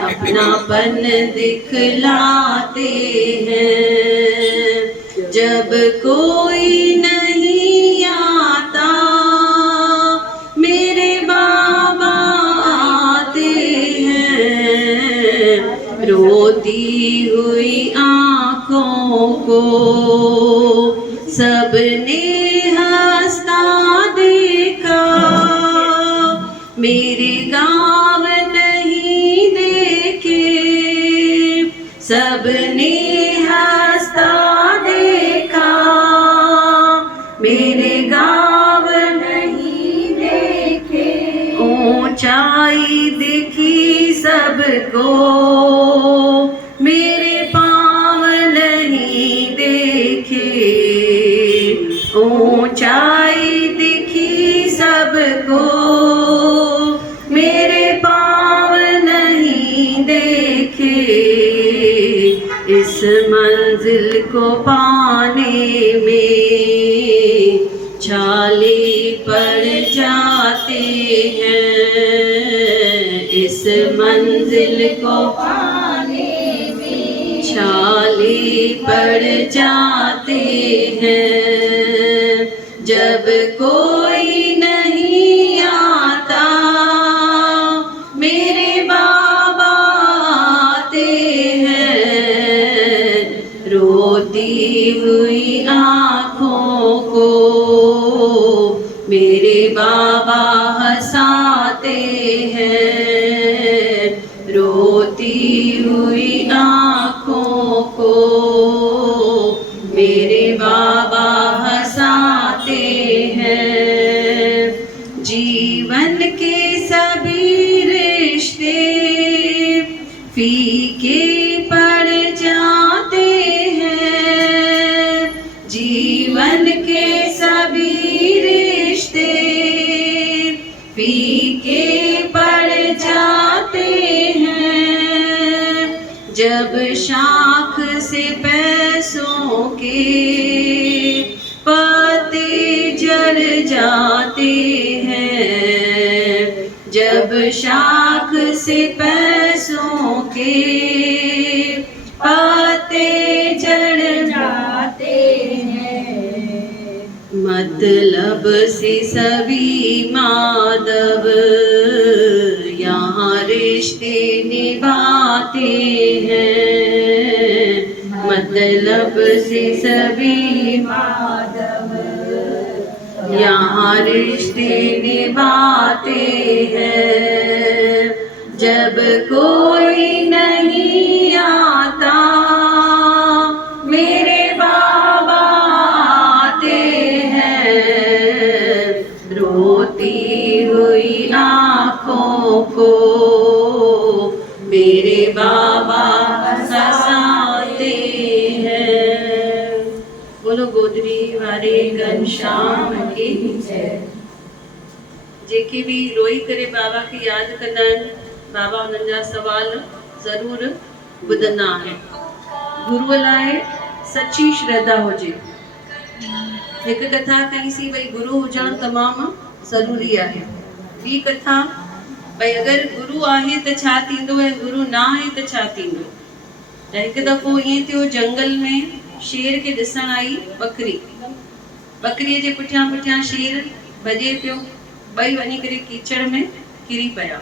अपनापन दिखलाते हैं। जब कोई नहीं आता मेरे बाबा आते हैं, रोती हुई आंखों को सबने हंसता देखा, मेरे गाँव नहीं देखे, सबने हंसता देखा, मेरे गाँव नहीं देखे। ऊंचाई दिखी सबको मेरे पाँव नहीं देखे, ऊंचाई दिखी सबको मेरे पाँव नहीं देखे। इस मंजिल को पाने में छाले पड़ जाते हैं, इस मंजिल को पाने में छाले पड़ जाते हैं। जब कोई हुई आँखों को मेरे बाबा हंसाते हैं, रोती हुई आँखों को मेरे बाबा हंसाते हैं। जीवन के सभी रिश्ते फीके पड़ जाते हैं, जीवन के सभी रिश्ते फीके पड़ जाते हैं। जब शाख से पैसों के पत्ते झड़ जाते हैं, जब शाख से पैसों के पत्ते झड़ जाते हैं, मतलब से सभी माधव यहाँ रिश्ते निभाते हैं, मतलब से सभी माधव यहाँ रिश्ते निभाते हैं। जब कोई नहीं आता मेरे बाबा आते हैं, रोती हुई आँखों को मेरे बाबा हंसाते हैं। बोलो गोदरी वारे घनश्याम की जय। जेके भी रोई करे बाबा की याद कंदा आहिनि, बाबा उन्हनि जा सवाल ज़रूर ॿुधंदा आहिनि। गुरुअ लाइ सची श्रद्धा हुजे। हिकु कथा कईसीं भई गुरु हुजणु तमामु ज़रूरी आहे। ॿी कथा भई अगरि गुरु आहे त छा थींदो ऐं गुरु न आहे त छा थींदो। त हिकु दफ़ो ईअं थियो, जंगल में शेर खे ॾिसण आई बकरी। बकरीअ जे पुठियां पुठियां शेर भॼे पियो, ॿई वञी करे कीचड़ में किरी पिया।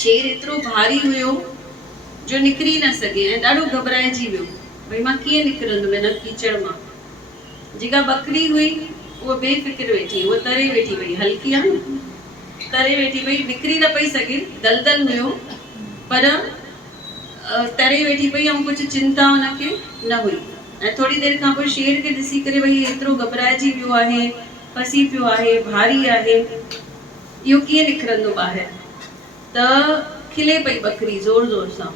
शेर एतिरो भारी हुयो जो निकिरी न सघे ऐं ॾाढो घबराइजी वियो, भई मां कीअं निकिरंदुमि हिन कीचड़ मां। जेका बकरी हुई उहा बेफ़िक्र वेठी, उहा तरे वेठी वई, हल्की आहे न, तरे वेठी वई, निकिरी न पई सघे, दलदल हुयो पर तरे वेठी पई ऐं कुझु चिंता हुनखे न हुई। ऐं थोड़ी देरि खां पोइ शेर खे ॾिसी करे भई एतिरो घबराइजी वियो आहे, फसी पियो आहे, भारी आहे, इहो कीअं निकिरंदो ॿाहिरि। त खिले पई बकरी ज़ोर ज़ोर सां।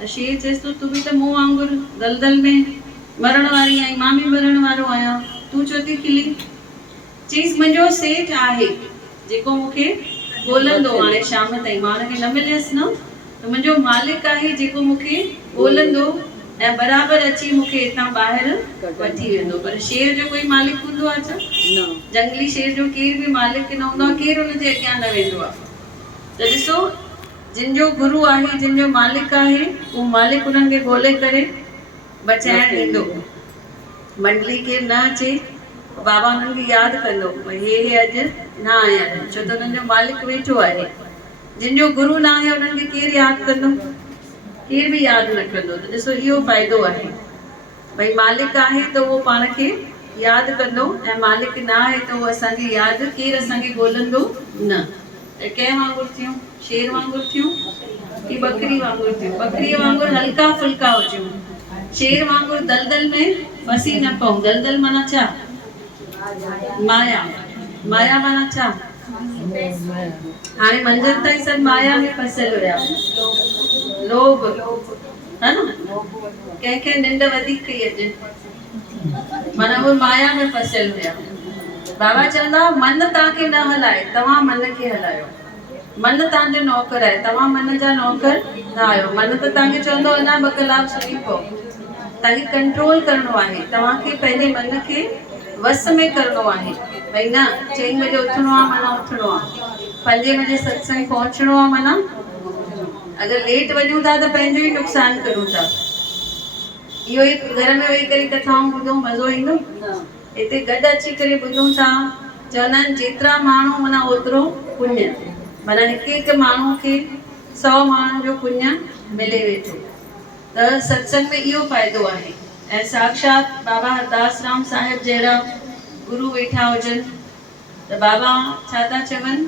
त शेर चएसि थो, तूं बि त मूं वांगुरु दलदल में मरण वारी आहीं, मां बि मरण वारो आहियां, तूं छो थी खिली। चईसि मुंहिंजो सेठ आहे जेको मूंखे ॻोल्हंदो, हाणे शाम ताईं मां हुनखे न मिलियसि न, त मुंहिंजो मालिक आहे जेको मूंखे ॻोल्हंदो ऐं बराबरि अची मूंखे हितां ॿाहिरि वठी वेंदो। पर शेर जो कोई मालिक हूंदो आहे छा? जंगली शेर जो केर बि मालिक न हूंदो आहे, केरु हुनजे अॻियां न वेंदो आहे। त ॾिसो, जिन जो गुरु आहे, जिन जो मालिक आहे, उहो मालिक उन्हनि खे ॻोल्हे करे बचाइण ॾींदो। मंडली केरु न अचे, बाबा हुननि खे यादि कंदो, भई हे अॼु न आया आहिनि, छो त हुननि जो मालिक वेठो आहे। जिन जो गुरु न आहे उन्हनि खे केरु यादि कंदो? केरु बि यादि न कंदो। त ॾिसो, इहो फ़ाइदो आहे, भई मालिक आहे त उहो पाण खे यादि कंदो ऐं मालिक न आहे त उहो असांजी यादि केरु असांखे ॻोल्हंदो न। त कंहिं वांगुरु थियूं? शेर वांगुरु थियूं की बकरी वांगुरु थियूं? बकरीअ वांगुरु हल्का फुल्का हुजूं, शेर वांगुरु दलदल में फसी न पऊं। दलदल माना छा? माया। माया माना छा? हाणे मंझंदि ताईं सभु माया में फसियल हुया, लोभ, है न? कंहिंखे निंड वधीक कई अॼु, माना उहे माया में फसियल हुया। बाबा चवंदा, मन तव्हांखे न हलाए, तव्हां मन खे हलायो। मन तव्हांजो नौकर आहे, तव्हां मन जा नौकर न आहियो। मन त तव्हांखे चवंदो अञा 2 कलाक सुम्ही पओ। तव्हांखे कंट्रोल करणो आहे, तव्हांखे पंहिंजे मन खे वस में करणो आहे। भई न, 4 बजे उथणो आहे माना उथणो आहे, 5 बजे सत्संग पहुचणो आहे माना। अगरि लेट वञूं था त पंहिंजो ई नुक़सान करूं था। इहो ई घर में वेही करे कथाऊं ॿुधूं मज़ो ईंदो? हिते गॾु अची करे ॿुधूं था, चवंदा आहिनि जेतिरा माण्हू माना ओतिरो पुण्य, माना हिकु माण्हू खे 100 माण्हुनि जो पुण्य मिले वेठो। त सत्संग में इहो फ़ाइदो आहे। ऐं साक्षात बाबा हरदास राम साहिब जहिड़ा गुरु वेठा हुजनि त बाबा छा था चवनि,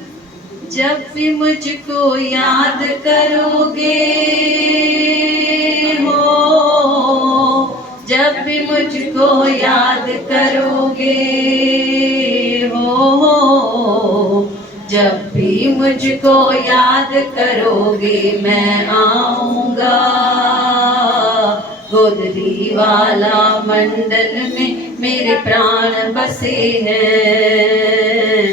जब भी मुझको याद करोगे हो, जब भी मुझको याद करोगे हो, जब भी मुझको याद करोगे मैं आऊंगा। गोदरी वाला मंडल में मेरे प्राण बसे हैं,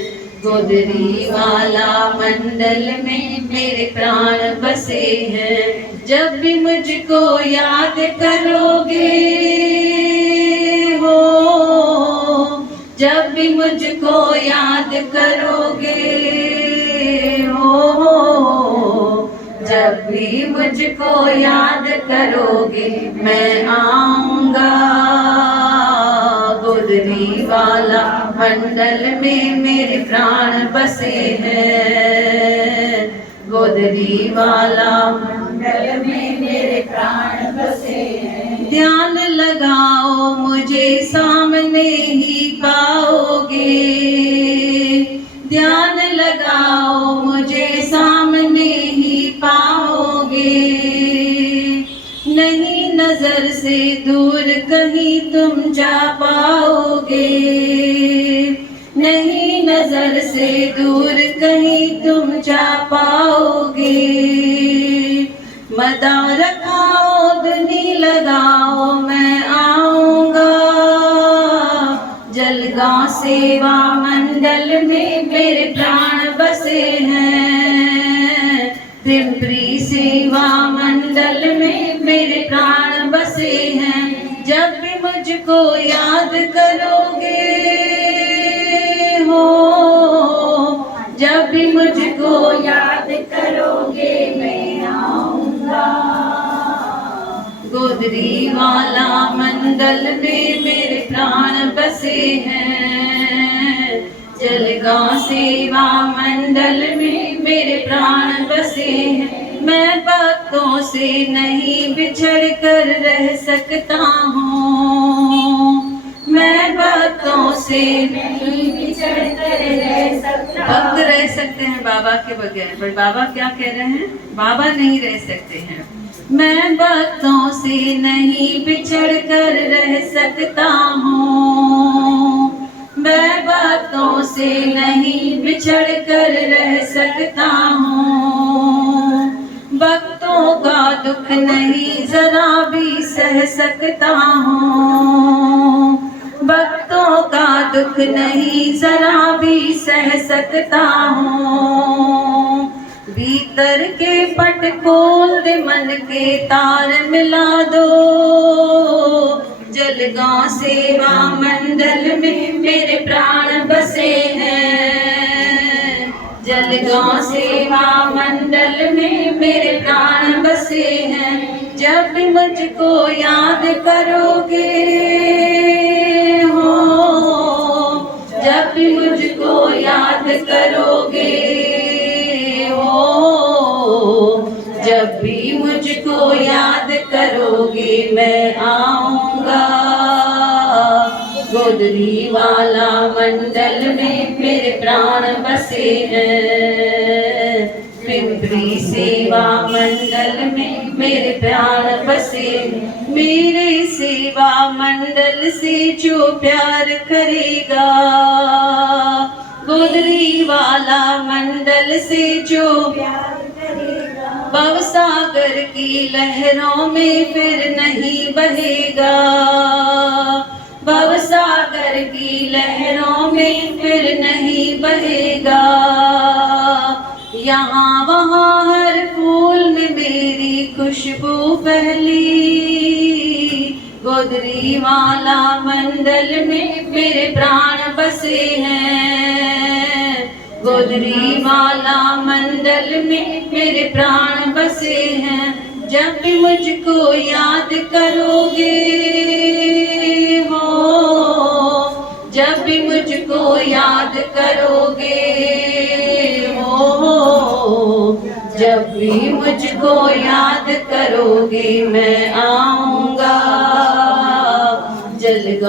गोदरी वाला मंडल में मेरे प्राण बसे हैं। जब भी मुझको याद करोगे हो, जब भी मुझको याद करोगे हो, जब भी मुझको याद करोगे मैं आऊंगा। गोदरी वाला मंडल में मेरे प्राण बसे हैं, गोदरी वाला मंडल में मेरे प्राण बसे हैं। ध्यान लगाओ मुझे सामने ही पाओगे, ध्यान लगाओ मुझे सामने ही पाओगे। नहीं नजर से दूर कहीं तुम जा पाओगे, नहीं नजर से दूर कहीं तुम जा पाओगे। मदार खाओ धुनी लगाओ मैं आऊंगा। जलगांव सेवा मंडल में मेरे प्राण बसे हैं, पिंपरी सेवा मंडल में मेरे प्राण बसे हैं। जब भी मुझको याद करोगे हो, जब भी मुझको याद करोगे मैं आऊंगा। गोदरी वाला मंडल में मेरे प्राण बसे हैं, जलगांव सेवा मंडल में मेरे प्राण बसे हैं। मैं भक्तों से नहीं बिछड़ कर रह सकता हूँ, मैं भक्तों से नहीं बिछड़ कर रह सकता। भक्त रह सकते हैं बाबा के बगैर, पर बाबा क्या कह रहे हैं, बाबा नहीं रह सकते हैं। मैं भक्तों से नहीं बिछड़ कर रह सकता हूँ, मैं भक्तों से नहीं बिछड़ कर रह सकता हूँ। भक्तों का दुख नहीं जरा भी सह सकता हूँ, भक्तों का दुख नहीं जरा भी सह सकता हूँ। भीतर के पट खोल दे मन के तार मिला दो। जलगांव सेवा मंडल में मेरे प्राण बसे हैं, जलगांव सेवा मंडल में मेरे प्राण बसे हैं। जब भी मुझको याद करोगे हो, जब भी मुझको याद करोगे हो, जब भी मुझको याद करोगे मैं आऊंगा। गोदरी वाला मंडल में मेरे प्राण बसे हैं, पिंपरी सेवा मंडल में मेरे प्राण बसे। मेरे सेवा मंडल से जो प्यार करेगा, गोदरी वाला मंडल से जो प्यार करेगा, भवसागर की लहरों में फिर नहीं बहेगा, भवसागर की लहरों में फिर नहीं बहेगा। यहाँ वहाँ हर फूल में मेरी खुशबू फैली, गोदरी वाला मंडल में मेरे प्राण बसे हैं, गोदरी वाला मंडल में मेरे प्राण बसे हैं। जब भी मुझको याद करोगे हो, जब भी मुझको याद करोगे हो, जब भी मुझको याद करोगे मैं आऊंगा।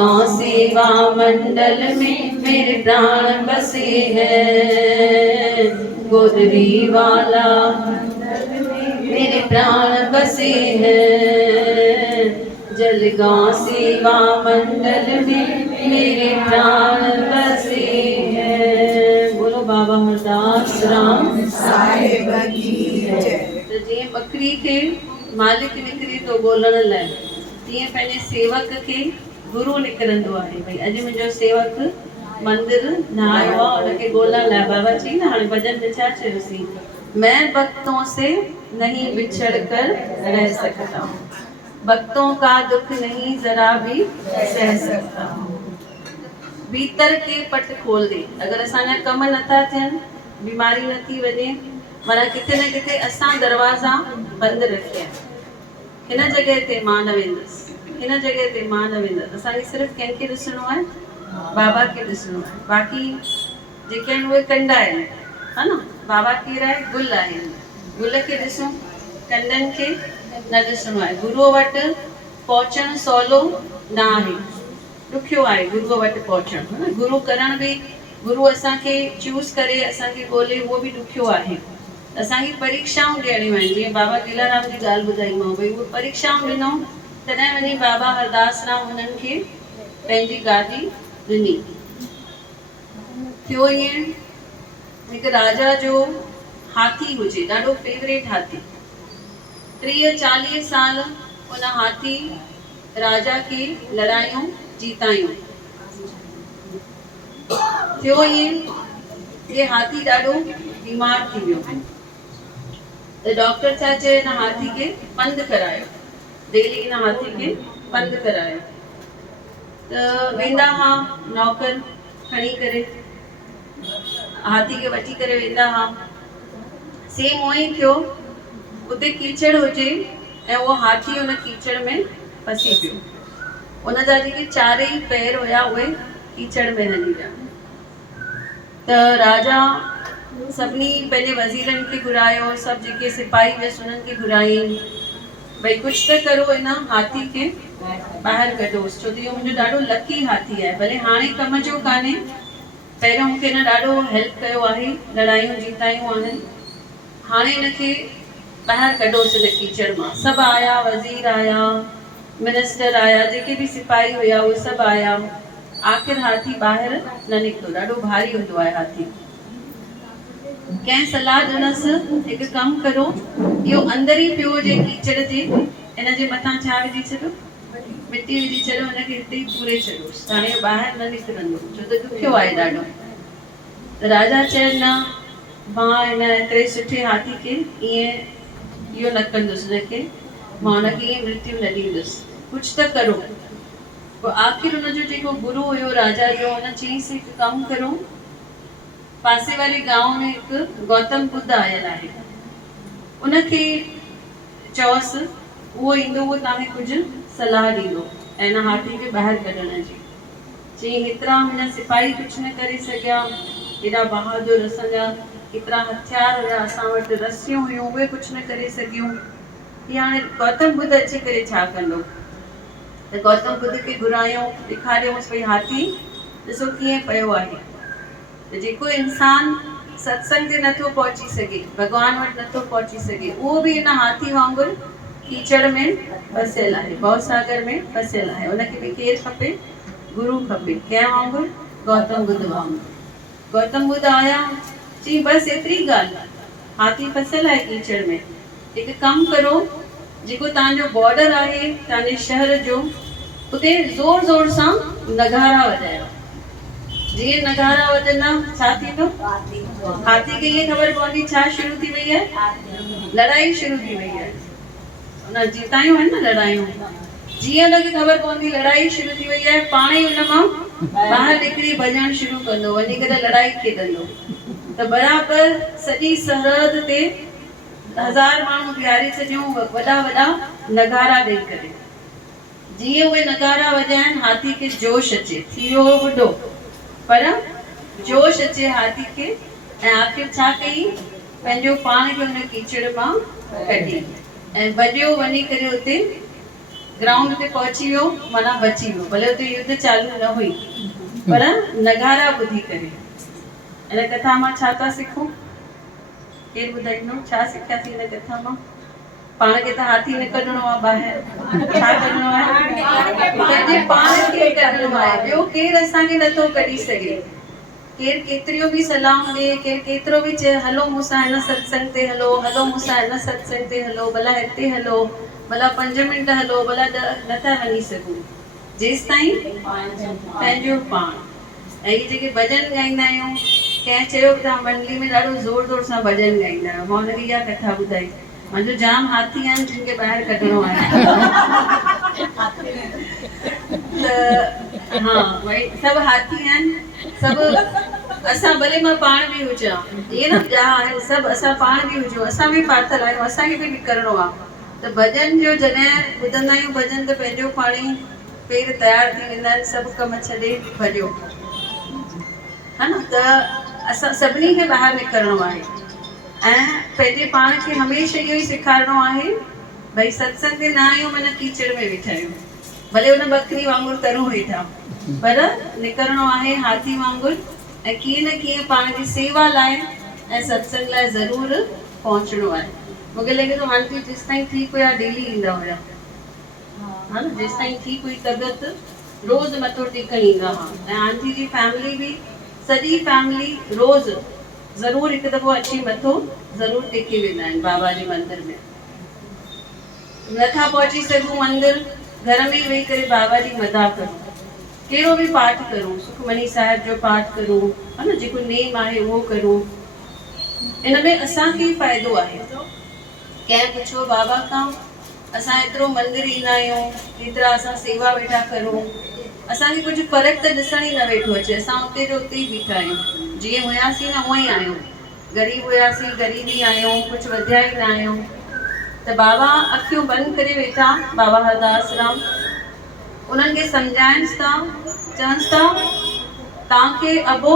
जलगांव सेवा मंडल में मेरे प्राण बसे हैं, गोदरी वाला मेरे प्राण बसे हैं, जलगांव सेवा मंडल में मेरे प्राण बसे हैं। बोलो बाबा हरदास राम साहिब की जय। तो जीअं बकरी के मालिक निकिरे तो ॻोल्हण लाइ, तीअं पंहिंजे सेवक के गुरु निकिरंदो आहे। भई अॼु मुंहिंजो सेवक मंदिर न आयो आहे, उनखे ॻोल्हण लाइ बाबा चई न हाणे भॼन में छा चयोसीं, मैं भक्तों से नहीं बिछड़ कर रह सकता हूँ, भक्तों का दुख नहीं जरा भी सह सकता हूँ। भीतर के पट खोल दे। अगर असांजा कम नथा थियनि, बीमारी नथी वञे, माना किथे न किथे असां दरवाज़ा बंदि रखिया, हिन जॻह ते मां न वेंदसि, हिन जॻह ते मां न वेंदसि। असांखे सिर्फ़ु कंहिंखे ॾिसणो आहे, बाबा खे ॾिसणो आहे। बाक़ी जेके आहिनि उहे कंडा आहिनि, हा न। बाबा केरु आहे? गुल आहे। गुल खे ॾिसूं, कंडनि खे न ॾिसणो आहे। गुरूअ वटि पहुचणु सवलो न आहे, ॾुखियो आहे गुरूअ वटि पहुचणु। गुरू करण बि, गुरू असांखे चूज़ करे असांखे ॻोल्हे, उहो बि ॾुखियो आहे। असांखे परीक्षाऊं ॾियणियूं आहिनि। जीअं बाबा लीलाराम जी ॻाल्हि ॿुधाईमांव, भई उहे परीक्षाऊं ॾिनो, तॾहिं वञी बाबा हरदास राम हुननि खे पंहिंजी गादी ॾिनी। थियो ईअं, हिकु राजा जो हाथी हुजे, ॾाढो फेवरेट हाथी। 30-40 साल उन हाथी राजा खे लड़ायूं जीतायूं। थियो ईअं, ये हाथी ॾाढो बीमार थी वियो, त डॉक्टर छा चयो, हिन हाथी खे पंधु करायो, डेली हिन हाथी खे पंधु करायो। त वेंदा हुआ नौकर खणी करे, हाथी खे वठी करे वेंदा हुआ। सेम उहो ई थियो, उते कीचड़ हुजे ऐं उहो हाथी उन कीचड़ में फसी पियो। उनजा जेके चारई पैर हुया उहे कीचड़ में हली विया। त राजा सभिनी पंहिंजे वज़ीरनि खे घुरायो, सभु जेके सिपाही हुयसि उन्हनि खे घुराई, भई कुझु त करो, हिन हाथी खे ॿाहिरि कढोसि, छो त इहो मुंहिंजो ॾाढो लकी हाथी आहे। भले हाणे कम जो कान्हे, पहिरियों मूंखे हिन ॾाढो हेल्प कयो आहे, लड़ायूं जीतायूं आहिनि, हाणे हिनखे ॿाहिरि कढोसि हिन कीचड़ मां। सभु आया, वज़ीर आया, मिनिस्टर आया, जेके बि सिपाही हुया उहे सभु आया। आख़िर हाथी ॿाहिरि न निकितो, ॾाढो भारी हूंदो आहे हाथी। कंहिं सलाह ॾिनसि, हिकु कमु करो, इहो अंदरि ई पियो हुजे कीचड़ जे, हिन जे मथां छा विझी छॾो, मिटी विझी छॾो, हिनखे हिते ई पूरे छॾोसि, हाणे इहो ॿाहिरि न निकिरंदो, छो त ॾुखियो आहे ॾाढो। त राजा चयो, न, मां हिन एतिरे सुठे हाथी खे ईअं इहो न कंदुसि, हुनखे मां हुनखे ईअं मृत्यु न ॾींदुसि, कुझु त करो। पोइ आख़िर हुनजो जेको गुरु हुयो राजा जो, हुन चयईंसि, हिकु कमु करो, पासे वारे गांव में हिकु गौतम बुद्ध आयल आहे, उनखे चयोसि, उहो ईंदो, उहो तव्हांखे कुझु सलाह ॾींदो ऐं हिन हाथी खे ॿाहिरि कढण जी। चई, हेतिरा मुंहिंजा सिपाही कुझु न करे सघिया, हेॾा बहादुर, असांजा केतिरा हथियार हुया, असां वटि रसियूं हुयूं, उहे कुझु न करे सघियूं, की हाणे गौतम बुद्ध अची करे छा कंदो। त गौतम बुद्ध खे घुरायूं, ॾेखारियोसि, भई हाथी ॾिसो कीअं पियो आहे। त जेको इंसान सत्संग ते नथो पहुची सघे, भॻवान वटि नथो पहुची सघे, उहो बि हिन हाथी वांगुरु कीचड़ में फसियल आहे, भवसागर में फसियल आहे। उनखे बि केरु खपे? गुरु खपे। कंहिं वांगुरु? गौतम बुद्ध वांगुरु। गौतम बुद्ध आया, चई, बसि एतिरी ॻाल्हि, हाथी फसियल आहे कीचड़ में, हिकु कमु करो, जेको तव्हांजो बॉर्डर आहे तव्हांजे शहर जो, उते ज़ोर ज़ोर सां नगारा वॼायो। जीअं नगारा वॼंदा छा थींदो? हाथी खे ईअं ख़बर पवंदी छा शुरू थी वई आहे, लड़ाई शुरू थी वई आहे। उन जीतायूं आहिनि न लड़ायूं, जीअं हुनखे ख़बर पवंदी लड़ाई शुरू थी वई आहे, पाण ई हुन मां ॿाहिरि निकिरी भॼणु शुरू कंदो, वञी करे लड़ाई खेॾंदो। त बराबरि सॼी सरहद ते 1000 माण्हू बीहारे छॾियूं, वॾा वॾा नगारा ॾेई करे। जीअं उहे नगारा वॼाइनि, हाथी खे जोश अचे, थी वियो ॿुढो, पर जोश अचे हाथी खे, ऐं आख़िर छा कई, पंहिंजो पाण खे हुन कीचड़ मां कढी ऐं भॼियो वञी करे उते ग्राउंड ते पहुची वियो माना बची वियो, भले हुते युद्ध चालू न हुई पर नगारा ॿुधी करे। इन कथा मां छा था सिखूं? केरु ॿुधाईंदो छा सिखियासीं इन कथा मां? पाण खे त हाथी न कढणो आहे ॿाहिरि, छा कढणो आहे? पंहिंजे पाण खे कढणो आहे, ॿियो केरु असांखे नथो कढी सघे। केरु केतिरियूं बि सलाहूं ॾे, केरु केतिरो बि चए हलो मूंसां हिन सत्संग ते हलो, हलो मूंसां हिन सत्संग ते हलो, भला हिते हलो, भला 5 मिंट हलो, भला नथा वञी सघूं जेसि ताईं पंहिंजो पाण। ऐं इहे जेके भॼन ॻाईंदा आहियूं, कंहिं चयो तव्हां मंडली में ॾाढो ज़ोर ज़ोर सां भॼन ॻाईंदा आहियो, मां हुनखे इहा कथा ॿुधाई, मुंहिंजो जाम हाथी आहिनि जिन खे ॿाहिरि कढणो आहे। त हा भई सभु हाथी आहिनि, सभु असां भले मां पाण बि हुजां, इहे न ॿिया आहिनि सभु असां पाण बि हुजूं, असां बि पातल आहियूं, असांखे बि निकिरणो आहे। त भॼन जो जॾहिं ॿुधंदा आहियूं भॼन त पंहिंजो पाण ई पेर तयारु थी वेंदा आहिनि, सभु कम छॾे भॼो, हा न। त असां सभिनी खे ॿाहिरि निकिरणो आहे ऐं पंहिंजे पाण खे हमेशह इहो ई सेखारिणो आहे भई सत्संग ते न आहियूं माना कीचड़ में वेठा आहियूं, भले हुन बकरी वांगुरु तरूं वेठा, पर निकिरणो आहे हाथी वांगुरु ऐं कीअं न कीअं पाण खे सेवा लाइ ऐं सत्संग लाइ ज़रूरु पहुचणो आहे। मूंखे लॻे थो आंटी जेसि ताईं ठीक हुया डेली ईंदा हुया, हा न, जेसि ताईं ठीक हुई तबियत रोज़ मथो टेकण ईंदा हुआ। ऐं आंटी जी फैमिली बि सॼी फैमिली रोज़ ज़रूरु हिकु दफ़ो अची मथो ज़रूरु टेके वेंदा आहिनि बाबा जे मंदिर में। नथा पहुची सघूं मंदिर, घर में वेही करे बाबा जी मदा करूं, कहिड़ो बि पाठ करूं, सुखमनी साहिब जो पाठ करूं, हा न, जेको नेम आहे उहो करूं, इन में असांखे ई फ़ाइदो आहे। कंहिं पुछो बाबा खां असां एतिरो मंदिर ईंदा आहियूं, एतिरा असां सेवा वेठा करूं, असांखे कुझु फ़र्क़ु त ॾिसण ई न वेठो अचे, असां उते जो उते ई बीठा आहियूं, जीअं हुयासीं न हूअं ई आहियूं, ग़रीब हुयासीं ग़रीब ई आहियूं, कुझु वधिया ई न आहियूं। त बाबा अखियूं बंदि करे वेठा, बाबा हरदास राम उन्हनि खे सम्झाइनि था, चवनि था तव्हांखे अबो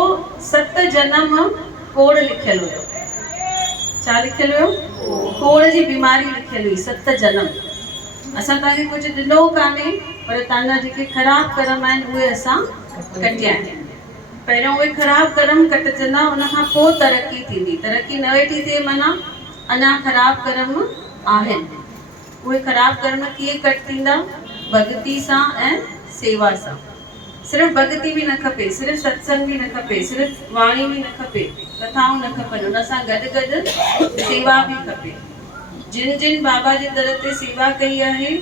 7 जनम कोड़ लिखियल हुयो। छा लिखियल हुयो? कोड़ जी बीमारी लिखियल हुई, 7 जनम। असां तव्हांखे कुझु ॾिनो कान्हे, पर तव्हांजा जेके ख़राब कर्म आहिनि उहे असां कटिया आहिनि। पहिरियों उहे ख़राब कर्म कटिजंदा, उनखां पोइ तरक़ी थींदी। तरक़ी न वेठी थिए माना अञा ख़राब कर्म आहिनि। उहे ख़राब कर्म कीअं कट थींदा? भक्ति सां ऐं सेवा सां। सिर्फ़ु भक्ति बि न खपे, सिर्फ़ु सत्संग बि न खपे, सिर्फ़ु वाणी बि न खपे, कथाऊं न खपनि, उन सां गॾु गॾु सेवा बि खपे। जिन जिन बाबा जे दर ते सेवा कई आहे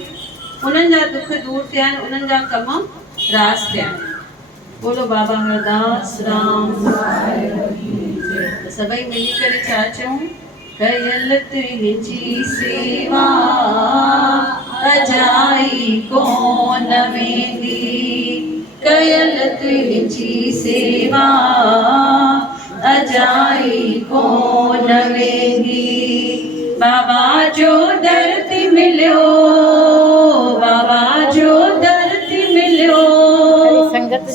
उन्हनि जा दुख दूर थिया आहिनि, उन्हनि जा कम रास थिया आहिनि। बोलो बाबा हरदास राम। सभई मिली करे छा चऊं? कयल तुंहिंजी सेवा अजाई कोन वेंदी, कयल तुंहिंजी सेवा अजाई कोन वेंदी। बाबा जो दर ते मिलियो, बाबा जो दर ते मिलियो,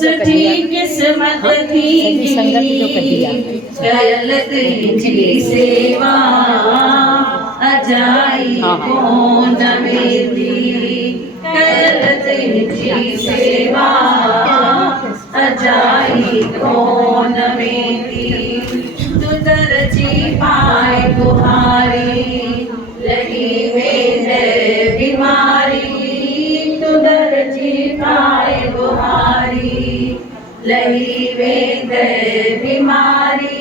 सुठी किस्मत थी, कयल तुंहिंजी सेवा अजाई कोन वेंदी, कयल तुंहिंजी सेवा अजाई कोन वेंदी। तू दर्जी पाए गुहारी, लगी वेंदे बीमारी, तू दर्जी पाए गुहारी, लगी वेंदे बीमारी,